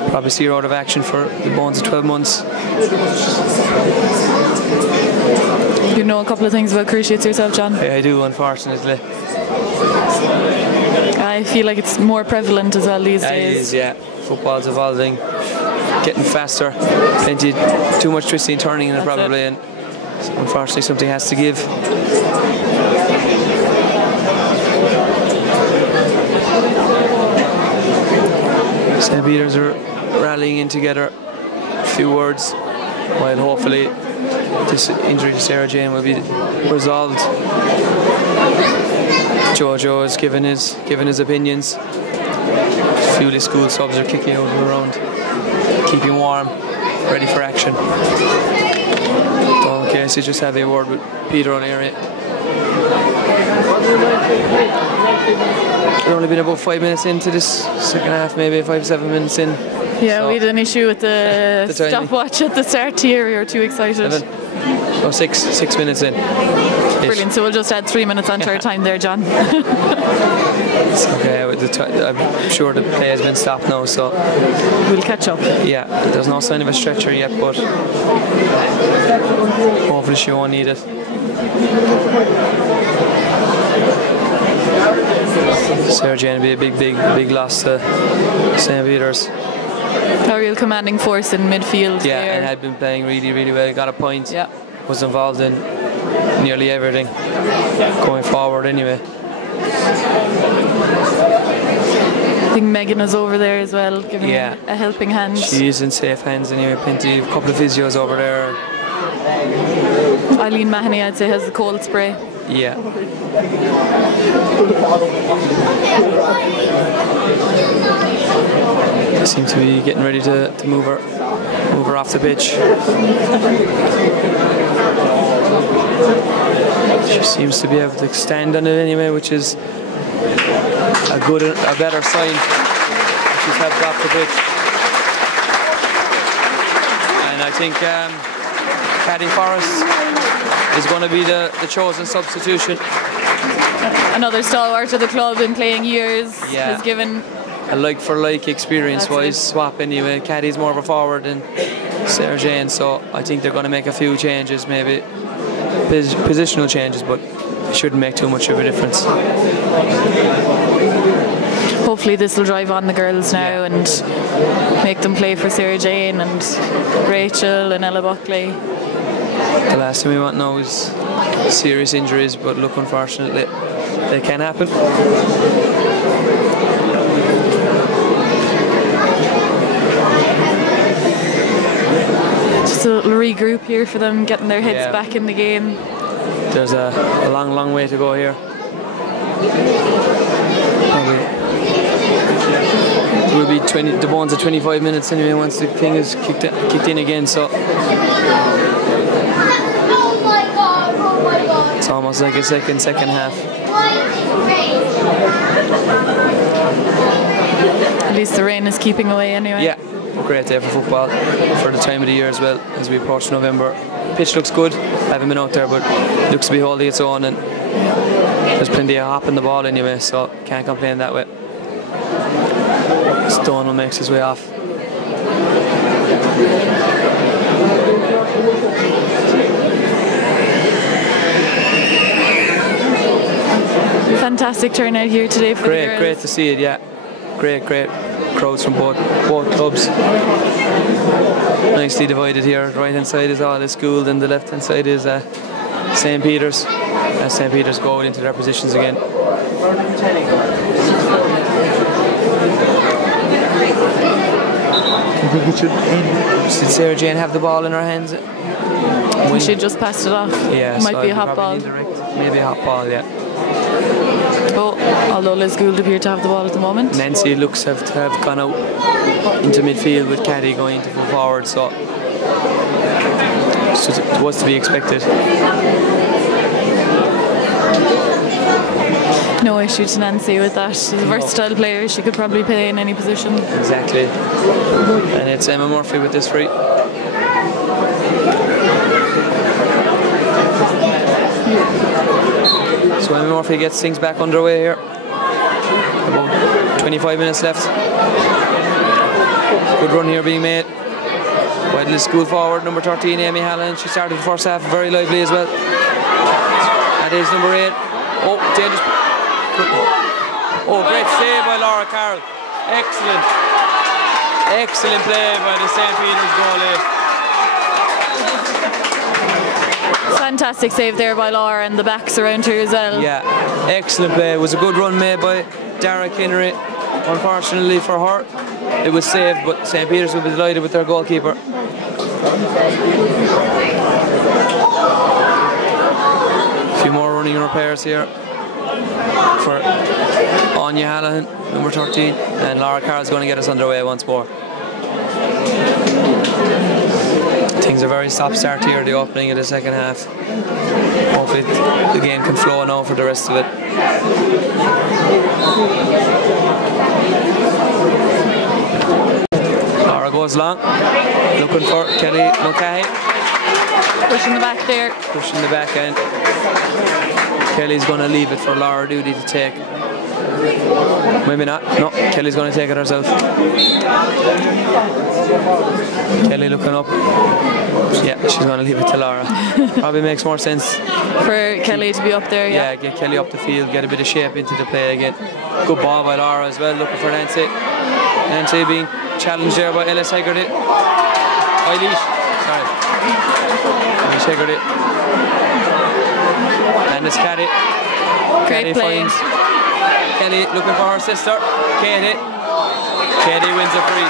probably see her out of action for the bones of 12 months. You know a couple of things about cruciates yourself, John? Yeah, I do, unfortunately. I feel like it's more prevalent as well these days. It is, yeah. Football's evolving, getting faster. Plenty, too much twisting and turning in it probably, and unfortunately something has to give. St. Peter's are rallying in together. A few words, while hopefully this injury to Sarah Jane will be resolved. Jojo has given his opinions. A few Lisgoold subs are kicking out and around, keeping warm, ready for action. Okay, so just have a word with Peter O'Leary. We've only been about 5 minutes into this second half, maybe 5-7 minutes in. Yeah, so we had an issue with the stopwatch at the start here. We were too excited. 6 minutes in. Brilliant, so we'll just add 3 minutes onto our time there, John. It's okay, I'm sure the play has been stopped now, so we'll catch up. Yeah, there's no sign of a stretcher yet, but hopefully she won't need it. Sarah Jane will be a big loss to St. Peter's. A real commanding force in midfield. Yeah, there. and had been playing really, really well. Got a point. Yeah. Was involved in nearly everything going forward anyway. I think Megan is over there as well, giving a helping hand. She is in safe hands anyway. A couple of physios over there. Eileen Mahoney, I'd say, has the cold spray. Yeah. They seem to be getting ready to move her off the pitch. She seems to be able to stand on it anyway, which is a better sign. She's helped off the pitch. And I think Paddy Forrest is going to be the chosen substitution. Another stalwart of the club in playing years, has given a like-for-like experience-wise swap anyway. Caddy's more of a forward than Sarah Jane, so I think they're going to make a few changes, maybe positional changes, but it shouldn't make too much of a difference. hopefully this will drive on the girls now and make them play for Sarah Jane and Rachel and Ella Buckley. The last thing we want now is serious injuries, but look, unfortunately, they can happen. Just a little regroup here for them, getting their heads back in the game. There's a long way to go here. It will be the bones of 25 minutes anyway once the thing is kicked in again, so it's almost like a second half. At least the rain is keeping away anyway. Yeah, great day for football for the time of the year as well as we approach November. Pitch looks good. I haven't been out there, but looks to be holding its own, and there's plenty of hop in the ball anyway, so can't complain that way. Stone will make his way off. Fantastic turnout here today for the girls. Great to see it, yeah. Great crowds from both clubs. Nicely divided here. Right hand side is all Lisgoold and the left hand side is St. Peter's. As St. Peter's go into their positions again. Did Sarah Jane have the ball in her hands? She just passed it off. Yeah, might so be a hot ball. Maybe a hot ball, yeah. Oh, although Lisgoold appear to have the ball at the moment. Nancy looks to have gone out into midfield with Caddy going to full forward, so it was to be expected. No issue to Nancy with that. She's a versatile player. She could probably play in any position. Exactly. And it's Emma Murphy with this free. So Emma Murphy gets things back underway here. About 25 minutes left. Good run here being made by the Lisgoold forward, number 13, Amy Hallen. She started the first half very lively as well. That is number 8. Oh, dangerous. Oh, great save by Laura Carroll. Excellent. Excellent play by the St. Peter's goalie. Fantastic save there by Laura, and the backs around her as well. Yeah, excellent play. It was a good run made by Dara Kinnery. Unfortunately for her, it was saved, but St. Peter's will be delighted with their goalkeeper. A few more running repairs here for Anya Hallahan, number 13, and Laura Carroll's going to get us underway once more. Things are very stop-start here, the opening of the second half. Hopefully the game can flow now for the rest of it. Laura goes long, looking for Kelly Mulcahy. Pushing the back there. Pushing the back end. Kelly's going to leave it for Laura Doody to take. Maybe not. No, Kelly's going to take it herself. Kelly looking up. Yeah, she's going to leave it to Laura. Probably makes more sense for Kelly to be up there. Yeah, get Kelly up the field, get a bit of shape into the play again. Good ball by Laura as well, looking for Nancy. Nancy being challenged there by Ellis Hegarty. Eilish, sorry. Eilish Hegarty. And it's Caddy. Great play. Finds Kelly looking for her sister, Katie. Katie wins a free.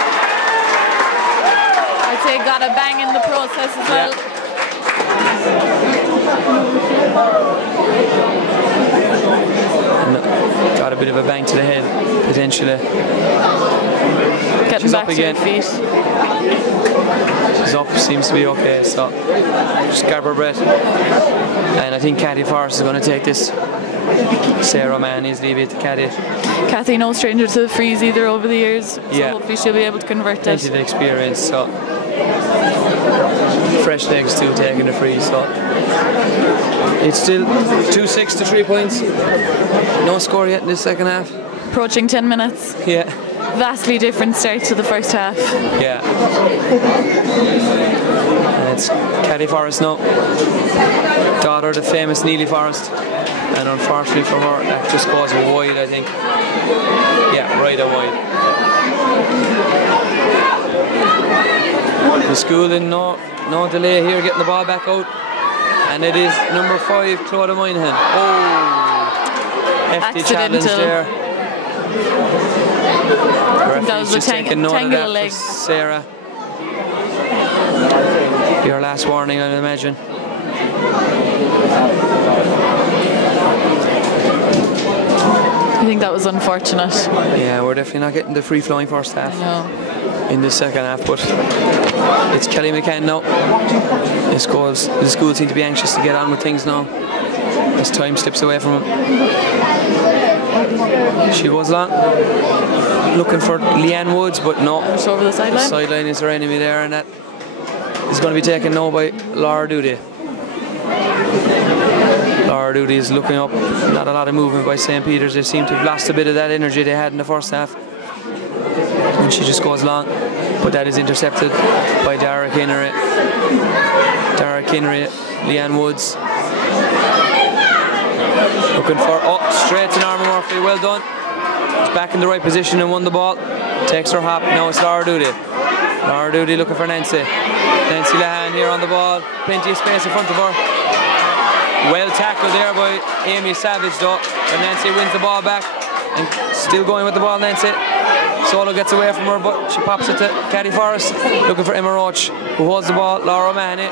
I'd say got a bang in the process as well. And got a bit of a bang to the head, potentially. Getting She's back up again. to her feet. She's up, seems to be okay, so just grab her breath. And I think Cathy Forrest is going to take this. Sarah Mann is leaving it to Cathy. Cathy, no stranger to the freeze either over the years, so hopefully she'll be able to convert it. Plenty of experience, so fresh legs too, taking the free, so it's still 2-6 to 3 points. No score yet in this second half. Approaching 10 minutes. Yeah, vastly different start to the first half. Yeah. And it's Caddy Forrest now, daughter of the famous Neely Forrest, and unfortunately for her, that just goes wide, I think. Yeah, right and wide. Lisgoold in no delay here, getting the ball back out, and it is number 5, Claudia Moynihan. Oh, hefty challenge there. The referee's just taking note of that for Sarah. Be her last warning, I'd imagine. I think that was unfortunate. Yeah, we're definitely not getting the free-flowing first half. No. In the second half, but it's Kelly McCann now. The school seem to be anxious to get on with things now as time slips away from them. She was looking for Leanne Woods, but no. Just over the sideline. The sideline is her enemy there, and that is going to be taken now by Laura Doody. Laura Doody is looking up. Not a lot of movement by St. Peter's. They seem to have lost a bit of that energy they had in the first half. And she just goes long, but that is intercepted by Dara Kinnery. Dara Kinnery, Leanne Woods. Looking for, straight to Norma Murphy, well done. She's back in the right position and won the ball. Takes her hop, now it's Laura Doody. Laura Doody looking for Nancy. Nancy Lahan here on the ball, plenty of space in front of her. Well tackled there by Amy Savage though, and Nancy wins the ball back. And still going with the ball, Nancy. Solo gets away from her, but she pops it to Caddy Forrest, looking for Emma Roach, who holds the ball. Laura O'Mahony.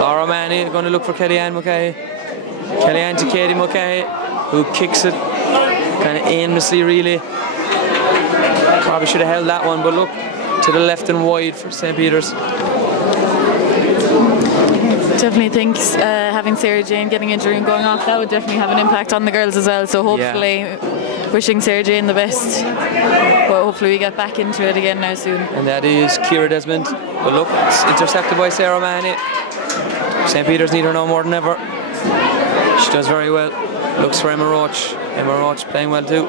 Laura O'Mahony going to look for Kellyanne Mulcahy. Kellyanne to Katie Mulcahy, who kicks it kind of aimlessly, really. Probably should have held that one, but look, to the left and wide for St. Peter's. Definitely think having Sarah Jane getting injured and going off, that would definitely have an impact on the girls as well. So hopefully, wishing Sarah Jane the best. But hopefully we get back into it again now soon. And that is Ciara Desmond. But look, it's intercepted by Sarah Mahoney. St. Peter's need her now more than ever. She does very well. Looks for Emma Roach. Emma Roach playing well too.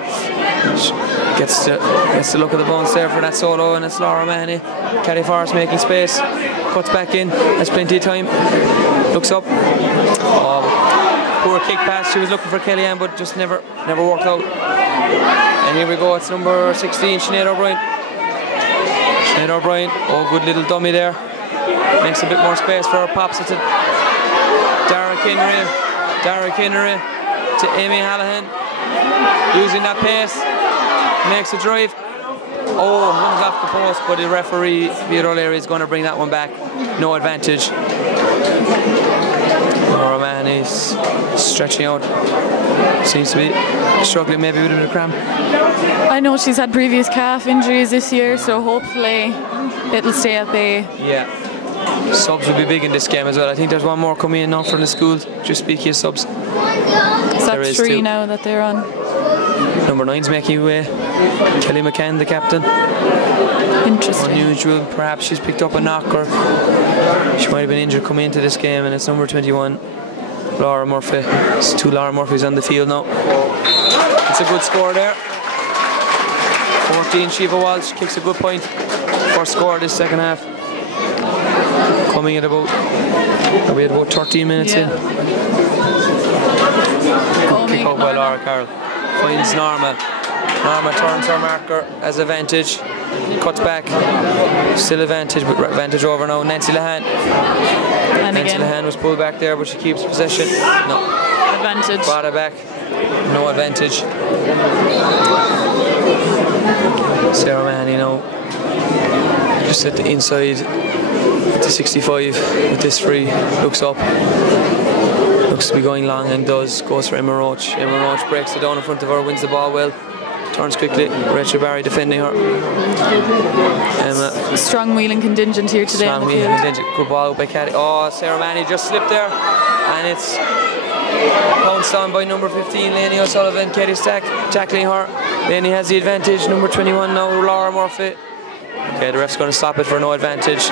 She gets to look at the bones there for that solo, and it's Laura Mahoney. Caddy Forrest making space. Cuts back in. Has plenty of time. Looks up. Oh, poor kick pass. She was looking for Kellyanne, but just never worked out. And here we go. It's number 16, Sinead O'Brien. Sinead O'Brien. Oh, good little dummy there. Makes a bit more space for her. Pops it to Dara Kinnery. Dara Kinnery to Amy Hallahan. Using that pace. Makes a drive. Oh, runs off the post, but the referee, Peter O'Leary, is going to bring that one back. No advantage. Laura Mann is stretching out. Seems to be struggling maybe with a bit of cramp. I know she's had previous calf injuries this year, so hopefully it'll stay at bay. Yeah. Subs will be big in this game as well. I think there's one more coming in now from the school. Just speaking of subs. So that's 3 now that they're on. Number 9's making way. Kelly McCann, the captain. Interesting. Unusual. Perhaps she's picked up a knock, or she might have been injured coming into this game, and it's number 21, Laura Murphy. It's 2 Laura Murphys on the field now. It's a good score there. 14, Shiva Walsh kicks a good point. First score this second half. Coming at about 13 minutes in. Good kick out by Laura Carroll. Finds Norma. Norma turns her marker as advantage. Cuts back. Still advantage, but advantage over now. Nancy Lahan. And Nancy again. Lahan was pulled back there, but she keeps possession. No. Advantage. Brought her back. No advantage. Sarah Mahoney now. Just at the inside. To 65 with this free. Looks up. Looks to be going long and does. Goes for Emma Roach. Emma Roach breaks it down in front of her, wins the ball well. Turns quickly. Rachel Barry defending her. Emma. Strong wheeling contingent here today. Strong wheeling contingent. Good ball by Caddy. Oh, Sarah Manny just slipped there. And it's pounced on by number 15, Lainey O'Sullivan. Katie Stack tackling her. Lainey has the advantage. Number 21 now, Laura Murphy. Okay, the ref's going to stop it for no advantage.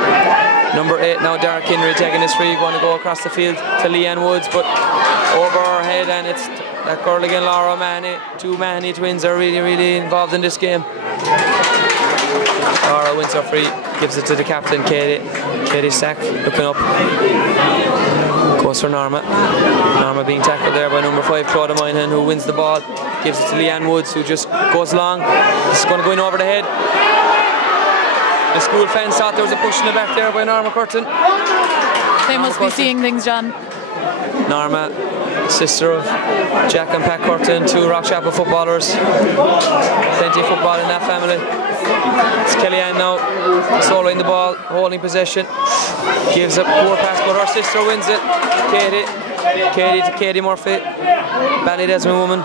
Number 8 now, Dara Kinnery taking this free, going to go across the field to Leanne Woods, but over her head, and it's That girl again, Laura O'Mahony. Two O'Mahony twins are really involved in this game. Laura wins her free, gives it to the captain, Katie. Katie Stack looking up. Goes for Norma. Norma being tackled there by number 5, Claudia Moynihan, who wins the ball. Gives it to Leanne Woods, who just goes long. This is going to go in over the head. The school fans thought there was a push in the back there by Norma Curtin. They must be seeing things, John. Norma, sister of Jack and Pat Curtin, 2 Rockchapel footballers. Plenty of football in that family. It's Kellyanne now, soloing the ball, holding possession. Gives a poor pass, but her sister wins it. Katie to Katie Murphy, Ballydesmond woman.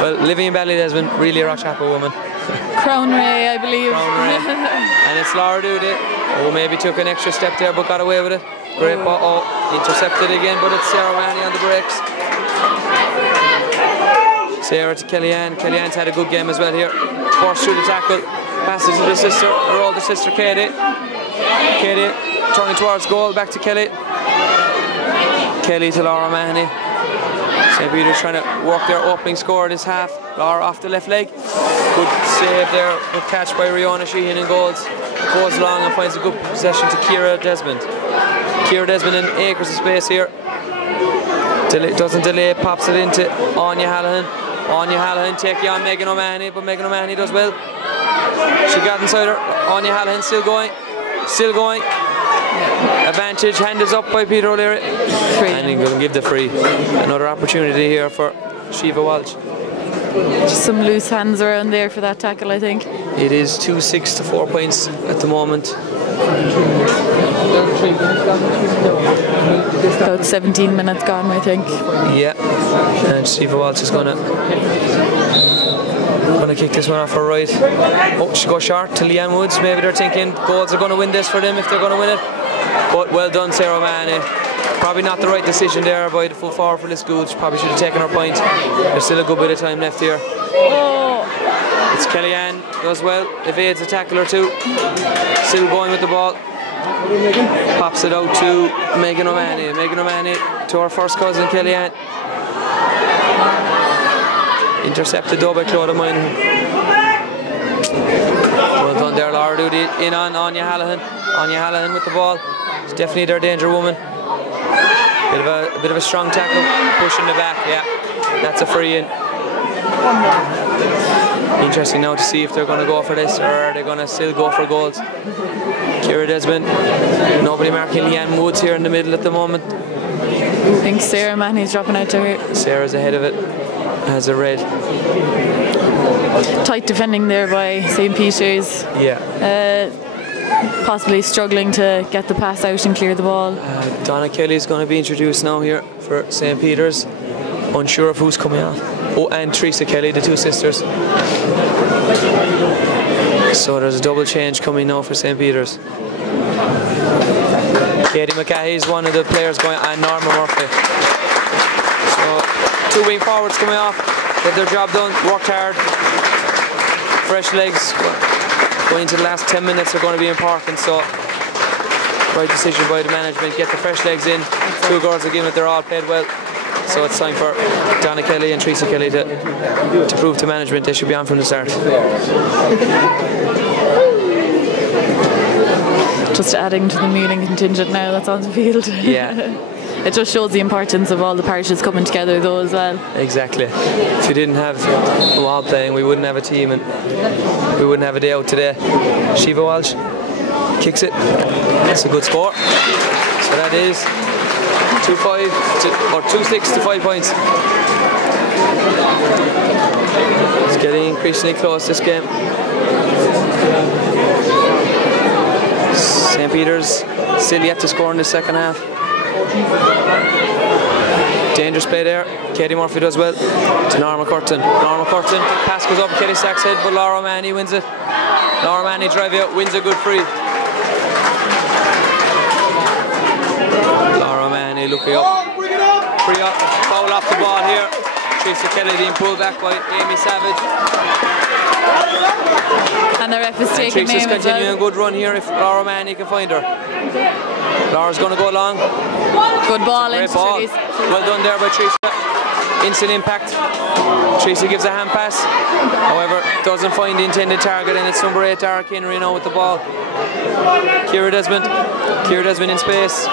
Well, living in Ballydesmond, really a Rockchapel woman. Crown Ray, I believe. Crown Ray. And it's Laura Doody. Oh, maybe took an extra step there, but got away with it. Great ball. Oh, intercepted again, but it's Sarah Mahoney on the breaks. Sarah to Kellyanne. Kellyanne's had a good game as well here. Burst through the tackle. Passes to the sister, her older sister Katie. Katie turning towards goal, back to Kelly. Kelly to Laura Mahoney. St. Peter's trying to work their opening score this half. Laura off the left leg. Good save there, good catch by Riona Sheehan in goals. Goes long and finds a good possession to Ciara Desmond. Ciara Desmond in acres of space here. Doesn't delay, pops it into Anya Hallahan. Anya Hallahan taking on Megan O'Mahony, but Megan O'Mahony does well. She got inside her. Anya Hallahan still going. Advantage, hand is up by Peter O'Leary. And he's going to give the free. Another opportunity here for Shiva Walsh. Just some loose hands around there for that tackle, I think. It is 2-6 to 4 points at the moment. About 17 minutes gone, I think. Yeah, and Shiva Walsh is gonna kick this one off her right. Oh, she goes short to Leanne Woods. Maybe they're thinking goals are going to win this for them if they're going to win it. But well done, Sarah Mahoney. Probably not the right decision there by the full forward for Lisgoold. She probably should have taken her point. There's still a good bit of time left here. Oh. It's Kellyanne, does well, evades a tackle or two. Still going with the ball. Pops it out to Megan O'Mahony. Megan O'Mahony to her first cousin, Kellyanne. Intercepted though by Claudia Moynihan. Well done there, Laura Doody. In on Anya Hallahan. Anya Hallahan with the ball. She's definitely their danger woman. A bit of a strong tackle. Push in the back, yeah. That's a free in. Interesting now to see if they're going to go for this or are they going to still go for goals. Ciara Desmond. Nobody marking Leanne Woods here in the middle at the moment. I think Sarah Mahoney's dropping out to her. Sarah's ahead of it. Has a red. Tight defending there by St. Peter's. Yeah. Possibly struggling to get the pass out and clear the ball. Donna Kelly is going to be introduced now here for St. Peter's. Unsure of who's coming off. Oh, and Teresa Kelly, the two sisters. So there's a double change coming now for St. Peter's. Katie McCahey is one of the players going, and Norma Murphy. So 2 wing forwards coming off. Get their job done, worked hard. Fresh legs. Going into the last 10 minutes are going to be important, so right decision by the management, get the fresh legs in. 2 girls are giving it their all, played well. So it's time for Donna Kelly and Teresa Kelly to prove to management they should be on from the start. Just adding to the Mealing contingent now that's on the field. Yeah. It just shows the importance of all the parishes coming together though as well. Exactly. If we didn't have them all playing, we wouldn't have a team and we wouldn't have a day out today. Shiva Walsh kicks it. That's a good score. So that is 2-6 to 5 points. It's getting increasingly close, this game. St. Peter's still yet to score in the second half. Dangerous play there. Katie Murphy does well to Norma Curtin. Norma Curtin, pass goes up Katie Stack's head, but Laura O'Mahony wins it. Laura O'Mahony drive out, wins a good free. Laura O'Mahony looking up. Free up, foul off the ball here. Teresa Kelly being pulled back by Amy Savage. And the ref is taking Teresa's name as continuing well. a good run here if Laura O'Mahony can find her. Laura's going to go long. Good ball Great into ball. Teresa. Well done there by Teresa. Instant impact. Teresa gives a hand pass. However, doesn't find the intended target, and it's number 8, Dara Henry now with the ball. Ciara Desmond. Ciara Desmond in space.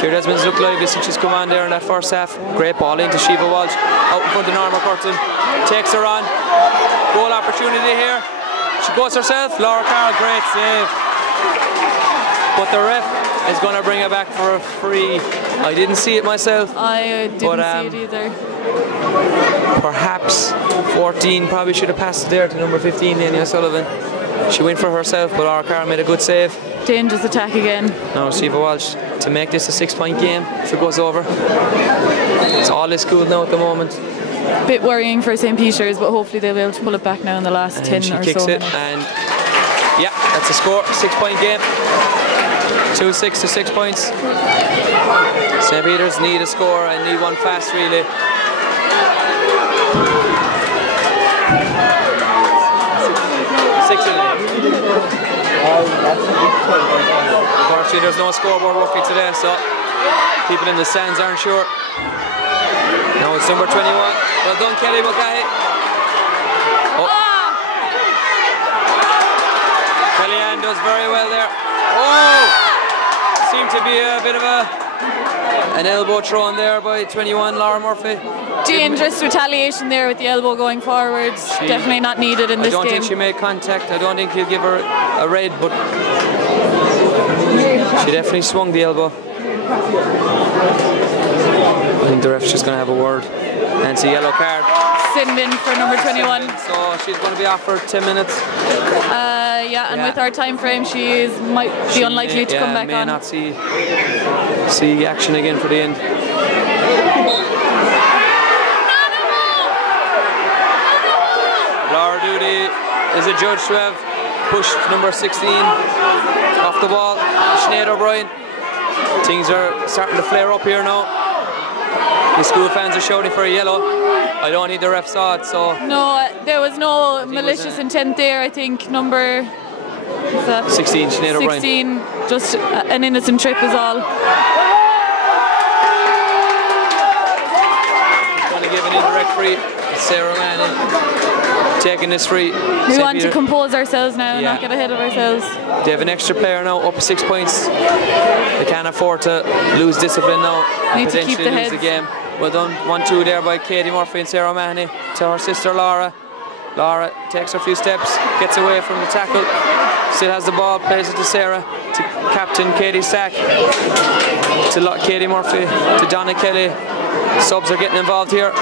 Ciara Desmond's looked lively since she's come on there in that first half. Great ball into Shiva Walsh. Out in front of Norma Curtin. Takes her on. Goal opportunity here. She goes herself. Laura Carroll, great save. But the ref is going to bring it back for a free. I didn't see it myself. I didn't see it either. Perhaps 14 probably should have passed it there to number 15, Lenny O'Sullivan. She went for herself, but Laura Carroll made a good save. Dangerous attack again. Now Shiva Walsh to make this a 6-point game if it goes over. It's all Lisgoold now at the moment. Bit worrying for St. Peter's, but hopefully they'll be able to pull it back now in the last 10 she or kicks so it, minutes. and yeah, that's a score. 6-point game. 2-6 to 6 points. St. Peter's need a score and need one fast, really. Unfortunately, there's no scoreboard working today, so people in the stands aren't sure. Now it's number 21. Well done, Kelly Mulcahy. Kellyanne does very well there. Oh! Seemed to be a bit of an elbow thrown there by 21, Laura Murphy. Dangerous retaliation there with the elbow going forward. Definitely not needed in this game. I don't think she made contact. I don't think he'll give her a red, but she definitely swung the elbow. I think the ref's just going to have a word. And it's a yellow card. Send in for number 21. So she's going to be off for 10 minutes. And with our time frame, she might be unlikely to come back may on. Not see action again for the end. Laura Doody is adjudged to have pushed number 16 off the ball. Sinead O'Brien. Things are starting to flare up here now. The school fans are shouting for a yellow. I don't think the ref saw it, so... No, there was no malicious intent there. I think number... 16, Sinead O'Brien. 16, just an innocent trip is all. Going to give an indirect free. Sarah Manning taking this free. We want to compose ourselves now and not get ahead of ourselves. They have an extra player now, up 6 points. They can't afford to lose discipline now and Need to keep potentially the lose heads. the game. Well done, 1-2 there by Katie Murphy and Sarah Mahoney to her sister Laura. Laura takes her a few steps, gets away from the tackle, still has the ball, plays it to Sarah, to captain Katie Stack, to Katie Murphy, to Donna Kelly. Subs are getting involved here.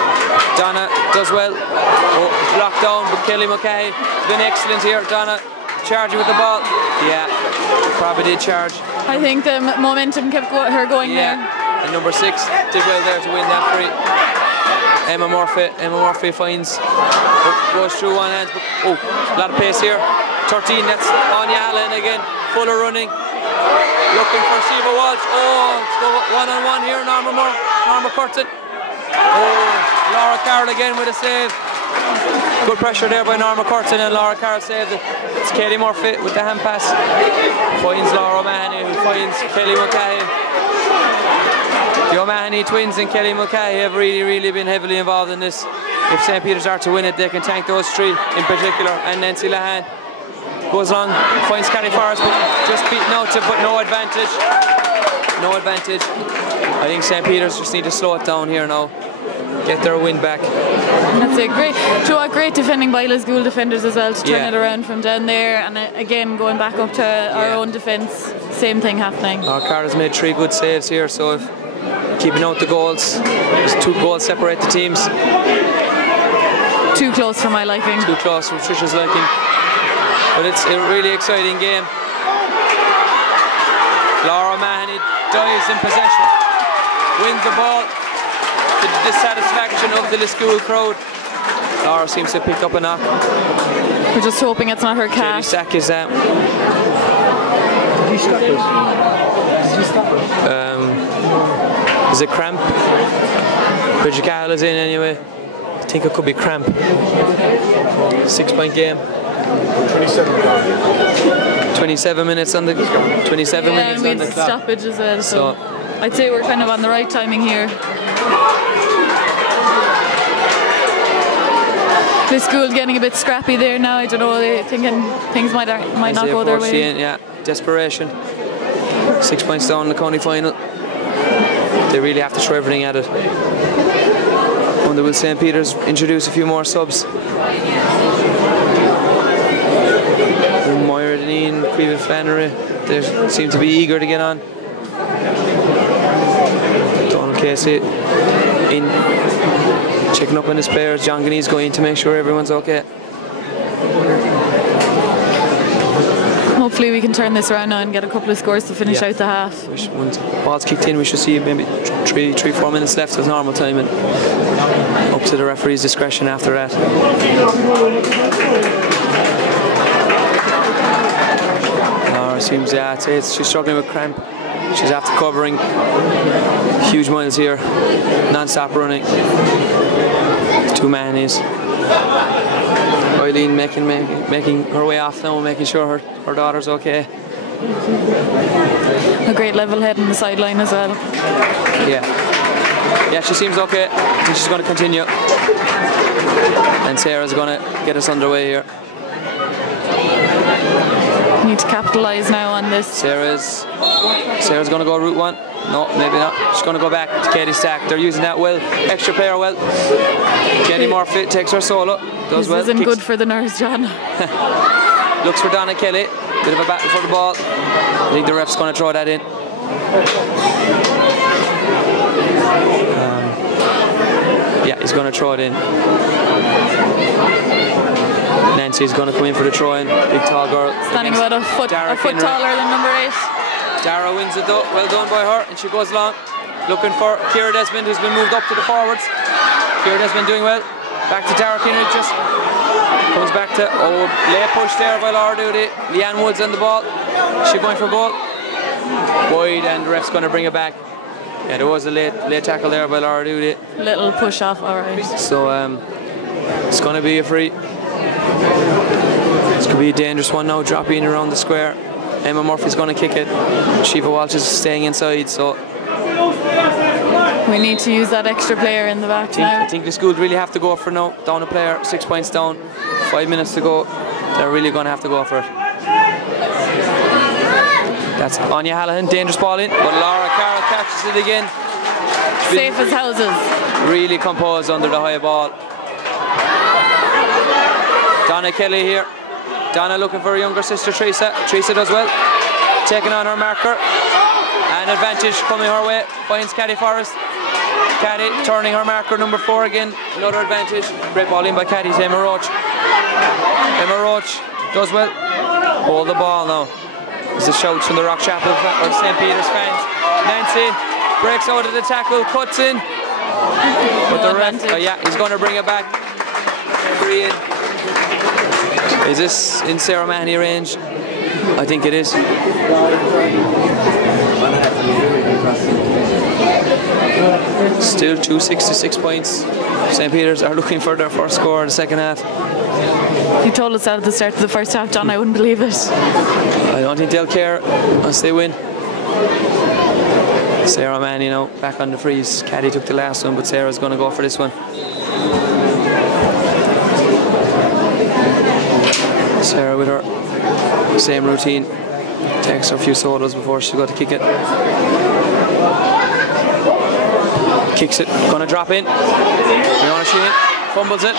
Donna does well. Oh, blocked down, but Kelly Mulcahy has been excellent here. Donna charging with the ball. Yeah, probably did charge. I think the momentum kept her going there. And number 6 did well there to win that free. Emma Murphy finds, goes through one hand. Oh, a lot of pace here. 13, that's Anya Allen again, full of running. Looking for Shiva Walsh. Oh, let's go one-on-one here, Norma Curtin. Oh, Laura Carroll again with a save. Good pressure there by Norma Curtin, and Laura Carroll saved it. It's Katie Murphy with the hand pass. Finds Laura O'Mahony, who finds Kelly Mulcahy. The O'Mahony twins and Kelly Mulcahy have really been heavily involved in this. If St. Peter's are to win it, they can thank those three in particular, and Nancy Lahan. Goes on, finds Carrie Forrest, but just beaten out to, but no advantage. No advantage. I think St. Peter's just need to slow it down here now. Get their win back. That's it. Great defending by Lisgoold defenders as well to turn it around from down there, and again going back up to our own defence. Same thing happening. Carter's made 3 good saves here, so if keeping out the goals. There's 2 goals separate the teams. Too close for my liking. Too close for Trisha's liking. But it's a really exciting game. Laura Mahoney dives in possession, wins the ball to the dissatisfaction of the Lisgoold crowd. Laura seems to have picked up a knock. We're just hoping it's not her calf. Sack is out. Is it cramp? Bridget Cahill is in anyway. I think it could be cramp. 6-point game. 27 minutes on the 27 minutes on the clock. Stoppage as well. So I'd say we're kind of on the right timing here. Lisgoold getting a bit scrappy there now. I don't know, they're thinking things might not go their way. Yeah, desperation. 6 points down in the county final. They really have to throw everything at it. Wonder will St. Peter's introduce a few more subs. Moira Deneen, Creevin Flannery, they seem to be eager to get on. Donald Casey in, checking up on his players. John Ganey's going to make sure everyone's okay. Hopefully we can turn this around now and get a couple of scores to finish out the half. Once the ball's kicked in, we should see maybe 3-4 minutes left as normal time, and up to the referee's discretion after that. Laura seems, I'd say she's struggling with cramp. She's after covering huge miles here, non-stop running. 2 Mahonies. Eileen making her way off now, making sure her daughter's okay. A great level head on the sideline as well. Yeah, she seems okay. I think she's going to continue. And Sarah's going to get us underway here. Need to capitalise now on this. Sarah's going to go route 1. No, maybe not. She's going to go back to Katie Stack. They're using that well. Extra player well. Jenny Murphy takes her solo. Does this well. Isn't good for the nurse, John. Looks for Donna Kelly. Bit of a battle for the ball. I think the ref's going to throw that in. Yeah, he's going to throw it in. Nancy's going to come in for the throw-in. Big tall girl. Standing about a foot taller than number 8. Dara wins it though. Well done by her. And she goes long. Looking for Ciara Desmond, who's been moved up to the forwards. Ciara Desmond doing well. Back to Dara Kinnery, just comes back to, lay push there by Laura Doody. Leanne Woods on the ball. She going for goal. Wide, and the ref's going to bring it back. Yeah, there was a late tackle there by Laura Doody. Little push off, alright. So it's going to be a free. This could be a dangerous one now, dropping around the square. Emma Murphy's going to kick it. Shiva Walsh is staying inside, so we need to use that extra player in the back now. I think Lisgoold really have to go for now. Down a player, 6 points down, 5 minutes to go. They're really going to have to go for it. That's Anya Hallahan, dangerous ball in, but Laura Carroll catches it again. Safe as houses. Really composed under the high ball. Donna Kelly here. Donna looking for her younger sister Teresa. Teresa does well. Taking on her marker. And advantage coming her way. Finds Caddy Forrest. Caddy turning her marker, number 4 again. Another advantage. Great ball in by Caddy to Emma Roach. Emma Roach does well. Hold the ball now. There's a shout from the Rock Chapel or St. Peter's fans. Nancy breaks out of the tackle, cuts in. But the ref, he's going to bring it back. Free in. Is this in Sarah Mahoney range? I think it is. Still 266 points. St. Peter's are looking for their first score in the second half. If you told us that at the start of the first half, John, I wouldn't believe it. I don't think they'll care unless they win. Sarah Mahoney now back on the freeze. Caddy took the last one, but Sarah's going to go for this one. Sarah with her same routine, takes her a few solos before she's got to kick it. Kicks it, gonna drop in. Rihanna Sheehan fumbles it.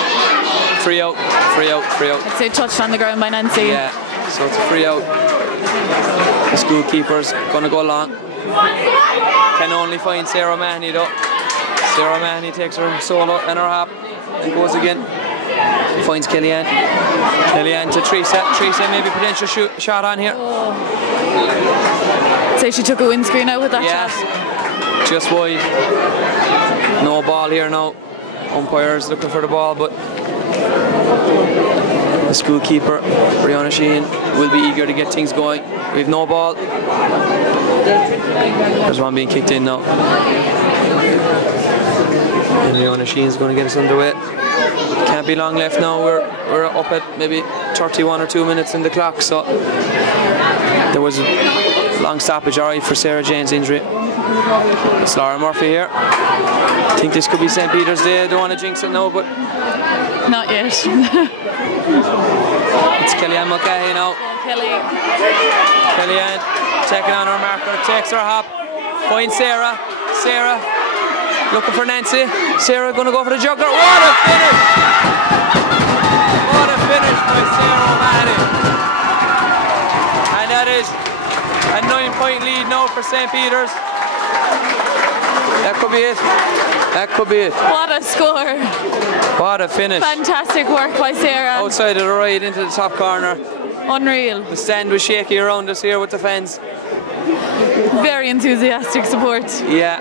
Free out. I'd say touched on the ground by Nancy. Yeah, so it's a free out. The school keeper's gonna go long. Can only find Sarah Mahoney though. Sarah Mahoney takes her solo and her hop and goes again. Finds Kellyanne. Kellyanne to Teresa. Teresa maybe potential shot on here. Say she took a windscreen out with that shot. Just wide. No ball here now. Umpire's looking for the ball, but the school keeper, Brianna Sheehan, will be eager to get things going. We have no ball. There's one being kicked in now. And Brianna Sheehan's going to get us underway. Can't be long left now. We're up at maybe 31 or 2 minutes in the clock, so there was Long stoppage, alright, for Sarah Jane's injury. It's Laura Murphy here. I think this could be St. Peter's Day. I don't want to jinx it now, but... Not yet. It's Kellyanne Mulcahy now. Kellyanne taking on her marker, takes her hop, finds Sarah. Sarah looking for Nancy. Sarah going to go for the juggler. What a finish! What a finish by Sarah O'Mahony. And that is a 9-point lead now for St. Peter's. That could be it. That could be it. What a score. What a finish. Fantastic work by Sarah. Outside of the right into the top corner. Unreal. The stand was shaky around us here with the fans. Very enthusiastic support. Yeah.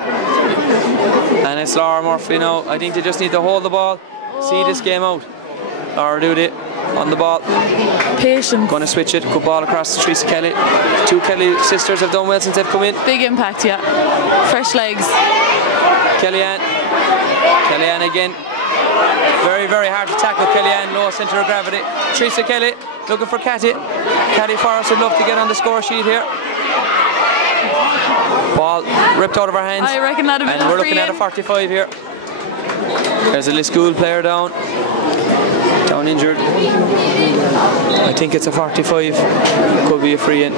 And it's Laura Murphy now. I think they just need to hold the ball, see this game out. Laura Doody on the ball. Patience. Going to switch it. Good ball across to Teresa Kelly. Two Kelly sisters have done well since they've come in. Big impact, yeah. Fresh legs. Kellyanne again. Very, very hard to tackle Kellyanne. Low centre of gravity. Teresa Kelly looking for Catty. Catty Forrest would love to get on the score sheet here. Ball ripped out of her hands. I reckon that'd have been a free. And we're looking at a 45 here. There's a Lisgoold player down injured. I think it's a 45. Could be a free in.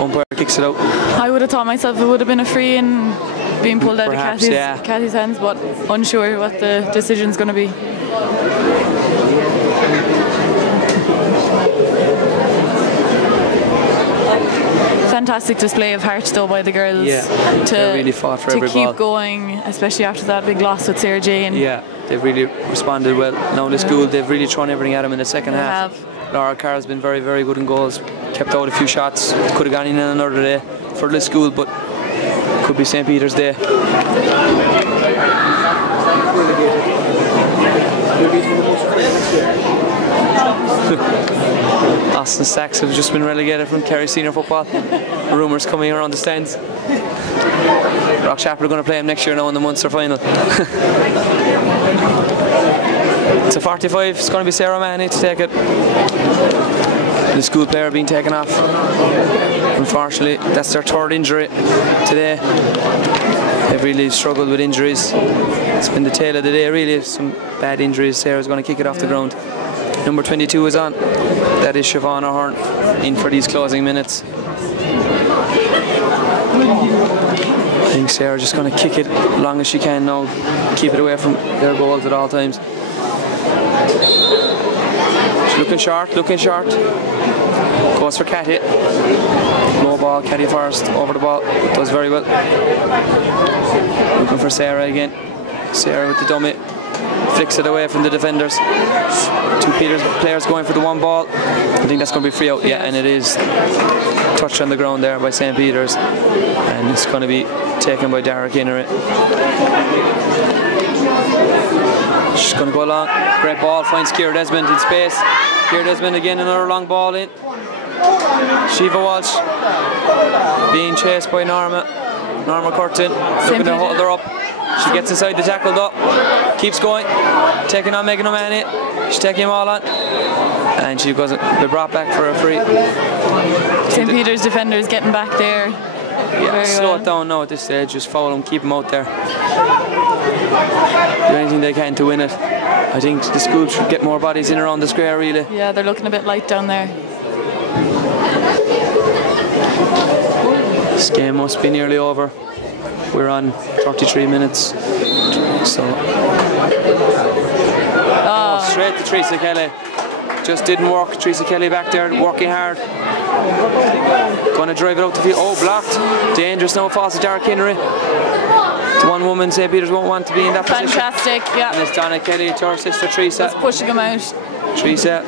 Umpire kicks it out. I would have thought myself it would have been a free in being pulled out Perhaps, of yeah. Cathy's hands, but unsure what the decision's going to be. Fantastic display of heart though by the girls. Yeah, they really fought for every ball. To keep going, especially after that big loss with Sarah Jane. Yeah, they've really responded well. Now in the school, they've really thrown everything at them in the second half. Laura Carr's been very, very good in goals. Kept out a few shots. Could have gone in another day for the school, but could be St. Peter's Day. Austin Stacks have just been relegated from Kerry Senior Football. Rumours coming around the stands. Rock Chapel are going to play him next year now in the Munster final. It's a 45. It's going to be Sarah O'Mahony to take it. The school player being taken off. Unfortunately, that's their third injury today. They've really struggled with injuries. It's been the tale of the day, really. Some bad injuries. Sarah's going to kick it off the ground. Number 22 is on. That is Siobhan O'Hearn in for these closing minutes. I think Sarah's just going to kick it as long as she can now. Keep it away from their goals at all times. She's looking short, Goes for Catty. Low ball, Catty Forrest over the ball. Does very well. Looking for Sarah again. Sarah with the dummy. Flicks it away from the defenders. Two Peters players going for the one ball. I think that's going to be free out. Yeah, and it is touched on the ground there by St. Peter's. And it's going to be taken by Derek Innery. She's going to go long. Great ball. Finds Ciara Desmond in space. Ciara Desmond again, another long ball in. Shiva Walsh being chased by Norma Curtin. Looking to hold her up. She gets inside the tackle though. Keeps going. Taking on Megan O'Mahony. She's taking them all on. And she goes be brought back for a free. St. Peter's defenders getting back there. Yeah, slow it down now at this stage. Just foul them, keep them out there. Do anything they can to win it. I think the school should get more bodies in around the square, really. Yeah, they're looking a bit light down there. This game must be nearly over. We're on 33 minutes. So. Oh, straight to Teresa Kelly. Just didn't work. Teresa Kelly back there working hard. Going to drive it out the field. Oh, blocked. Dangerous now. Falls to Derek Henry. The one woman St. Peter's won't want to be in that position. Fantastic, yeah. And it's Donna Kelly to her sister Teresa. Just pushing him out. Teresa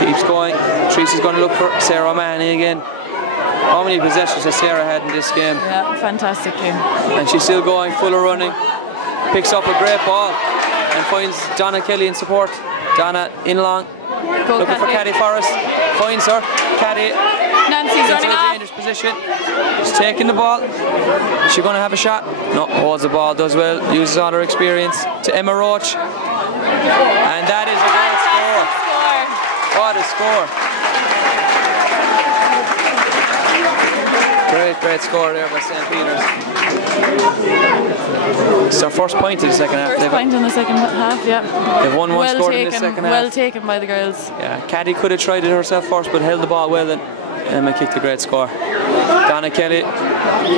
keeps going. Teresa's going to look for Sarah O'Mahony again. How many possessions has Sarah had in this game? Yeah, fantastic game. And she's still going, full of running. Picks up a great ball and finds Donna Kelly in support. Donna in long. Looking for Catty Forrest. Finds her. Catty. Nancy's running in a off. dangerous position. She's taking the ball. Is she going to have a shot? No, holds the ball, does well. Uses all her experience to Emma Roach. And that is a great score. What a score. Great score there by St. Peter's. It's their first point in the second half. First point in the second half, yeah. They've won one, scored in the second half. Well taken by the girls. Yeah, Caddy could have tried it herself first, but held the ball well, and Emma kicked a great score. Donna Kelly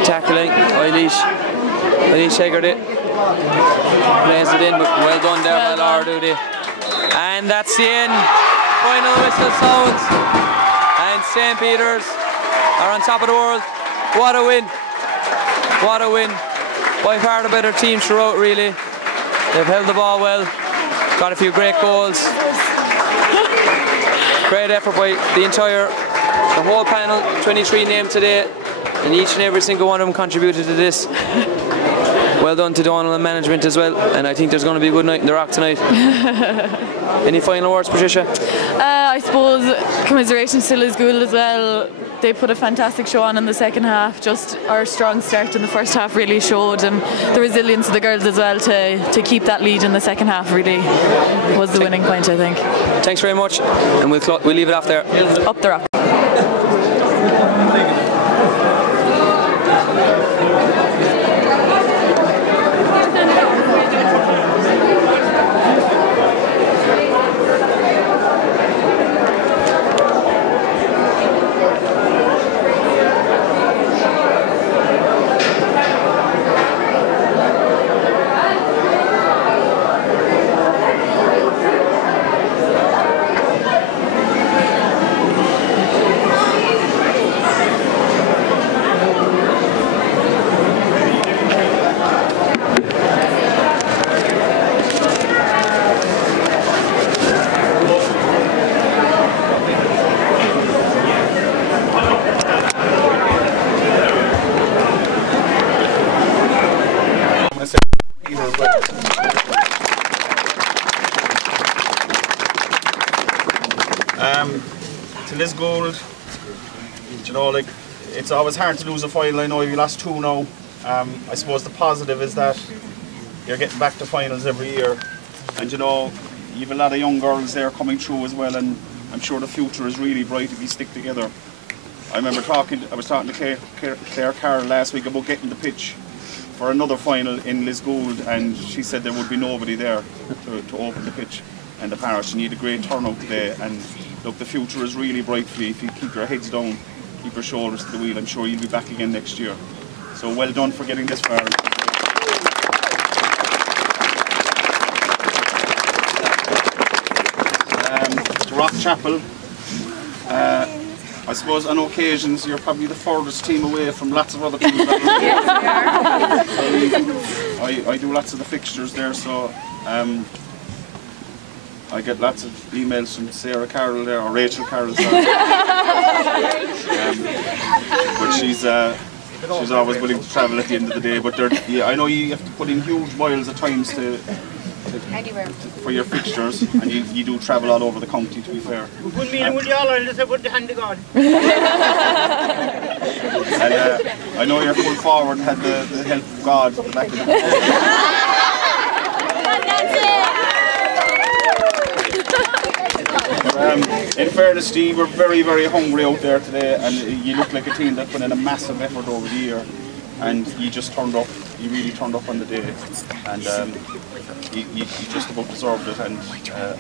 tackling. Eilish Haggard it. Plays it in, but well done there by Laura Doody. And that's the end. Final whistle sounds. And St. Peter's are on top of the world. What a win. What a win. By far the better team throughout, really. They've held the ball well. Got a few great goals. Great effort by the whole panel, 23 named today, and each and every single one of them contributed to this. Well done to Donald and management as well, and I think there's going to be a good night in the Rock tonight. Any final words, Patricia? I suppose commiserations to Lisgoold as well. They put a fantastic show on in the second half. Just our strong start in the first half really showed, and the resilience of the girls as well to keep that lead in the second half really was the winning point, I think. Thanks very much, and we'll leave it off there. Up the Rock. To Lisgoold, you know, like, it's always hard to lose a final. I know you lost 2 now. I suppose the positive is that you're getting back to finals every year, and you know, you have a lot of young girls there coming through as well, and I'm sure the future is really bright if you stick together. I remember I was talking to Claire Carroll last week about getting the pitch for another final in Lisgoold, and she said there would be nobody there to open the pitch and the parish. You need a great turnout today, and look, the future is really bright for you if you keep your heads down, keep your shoulders to the wheel. I'm sure you'll be back again next year. So well done for getting this far. Rock Chapel. I suppose on occasions you're probably the furthest team away from lots of other teams. I do lots of the fixtures there, so I get lots of emails from Sarah Carroll there, or Rachel Carroll, sorry. But she's always willing to travel at the end of the day. But I know you have to put in huge miles at times for your fixtures, and you do travel all over the county, to be fair. And I know you're full forward, had the help of God at the back of the in fairness, Steve, we're very, very hungry out there today, and you look like a team that put in a massive effort over the year, and you just turned up. You really turned up on the day, and you just about deserved it. And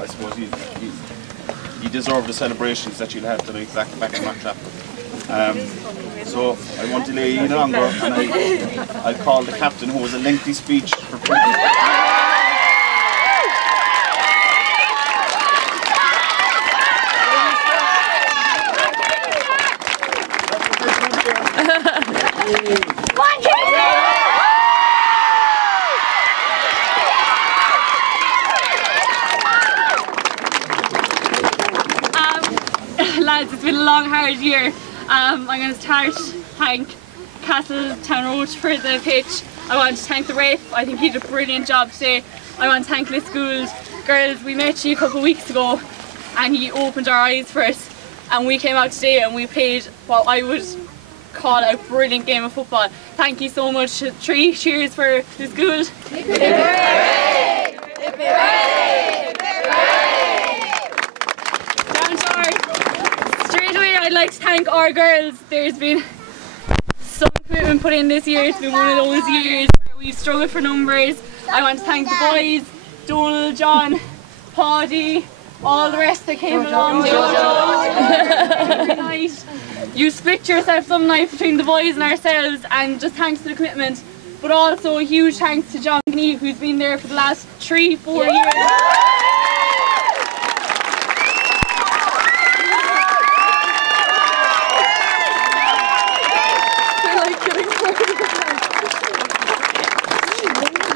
I suppose you deserve the celebrations that you'll have tonight back in Rockchapel. So I won't delay you any longer, and I'll call the captain, who has a lengthy speech for Lads, it's been a long, hard year. I'm going to thank Castle Town Road for the pitch. I want to thank the ref. I think he did a brilliant job today. I want to thank Lisgoold. Girls, we met you a couple of weeks ago and he opened our eyes for us, and we came out today and we played what I would call a brilliant game of football. Thank you so much. 3 cheers for Lisgoold. Straight away, I'd like to thank our girls. There's been commitment put in this year. It's been one of those years where we've struggled for numbers. I want to thank the boys, Donald, John, Paddy, all the rest that came along. Every night. You split yourself some night between the boys and ourselves, and just thanks to the commitment. But also a huge thanks to John Gneave, who's been there for the last 3-4 years.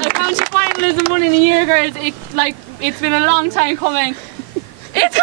A county final isn't one in a year, girls. It's been a long time coming. It's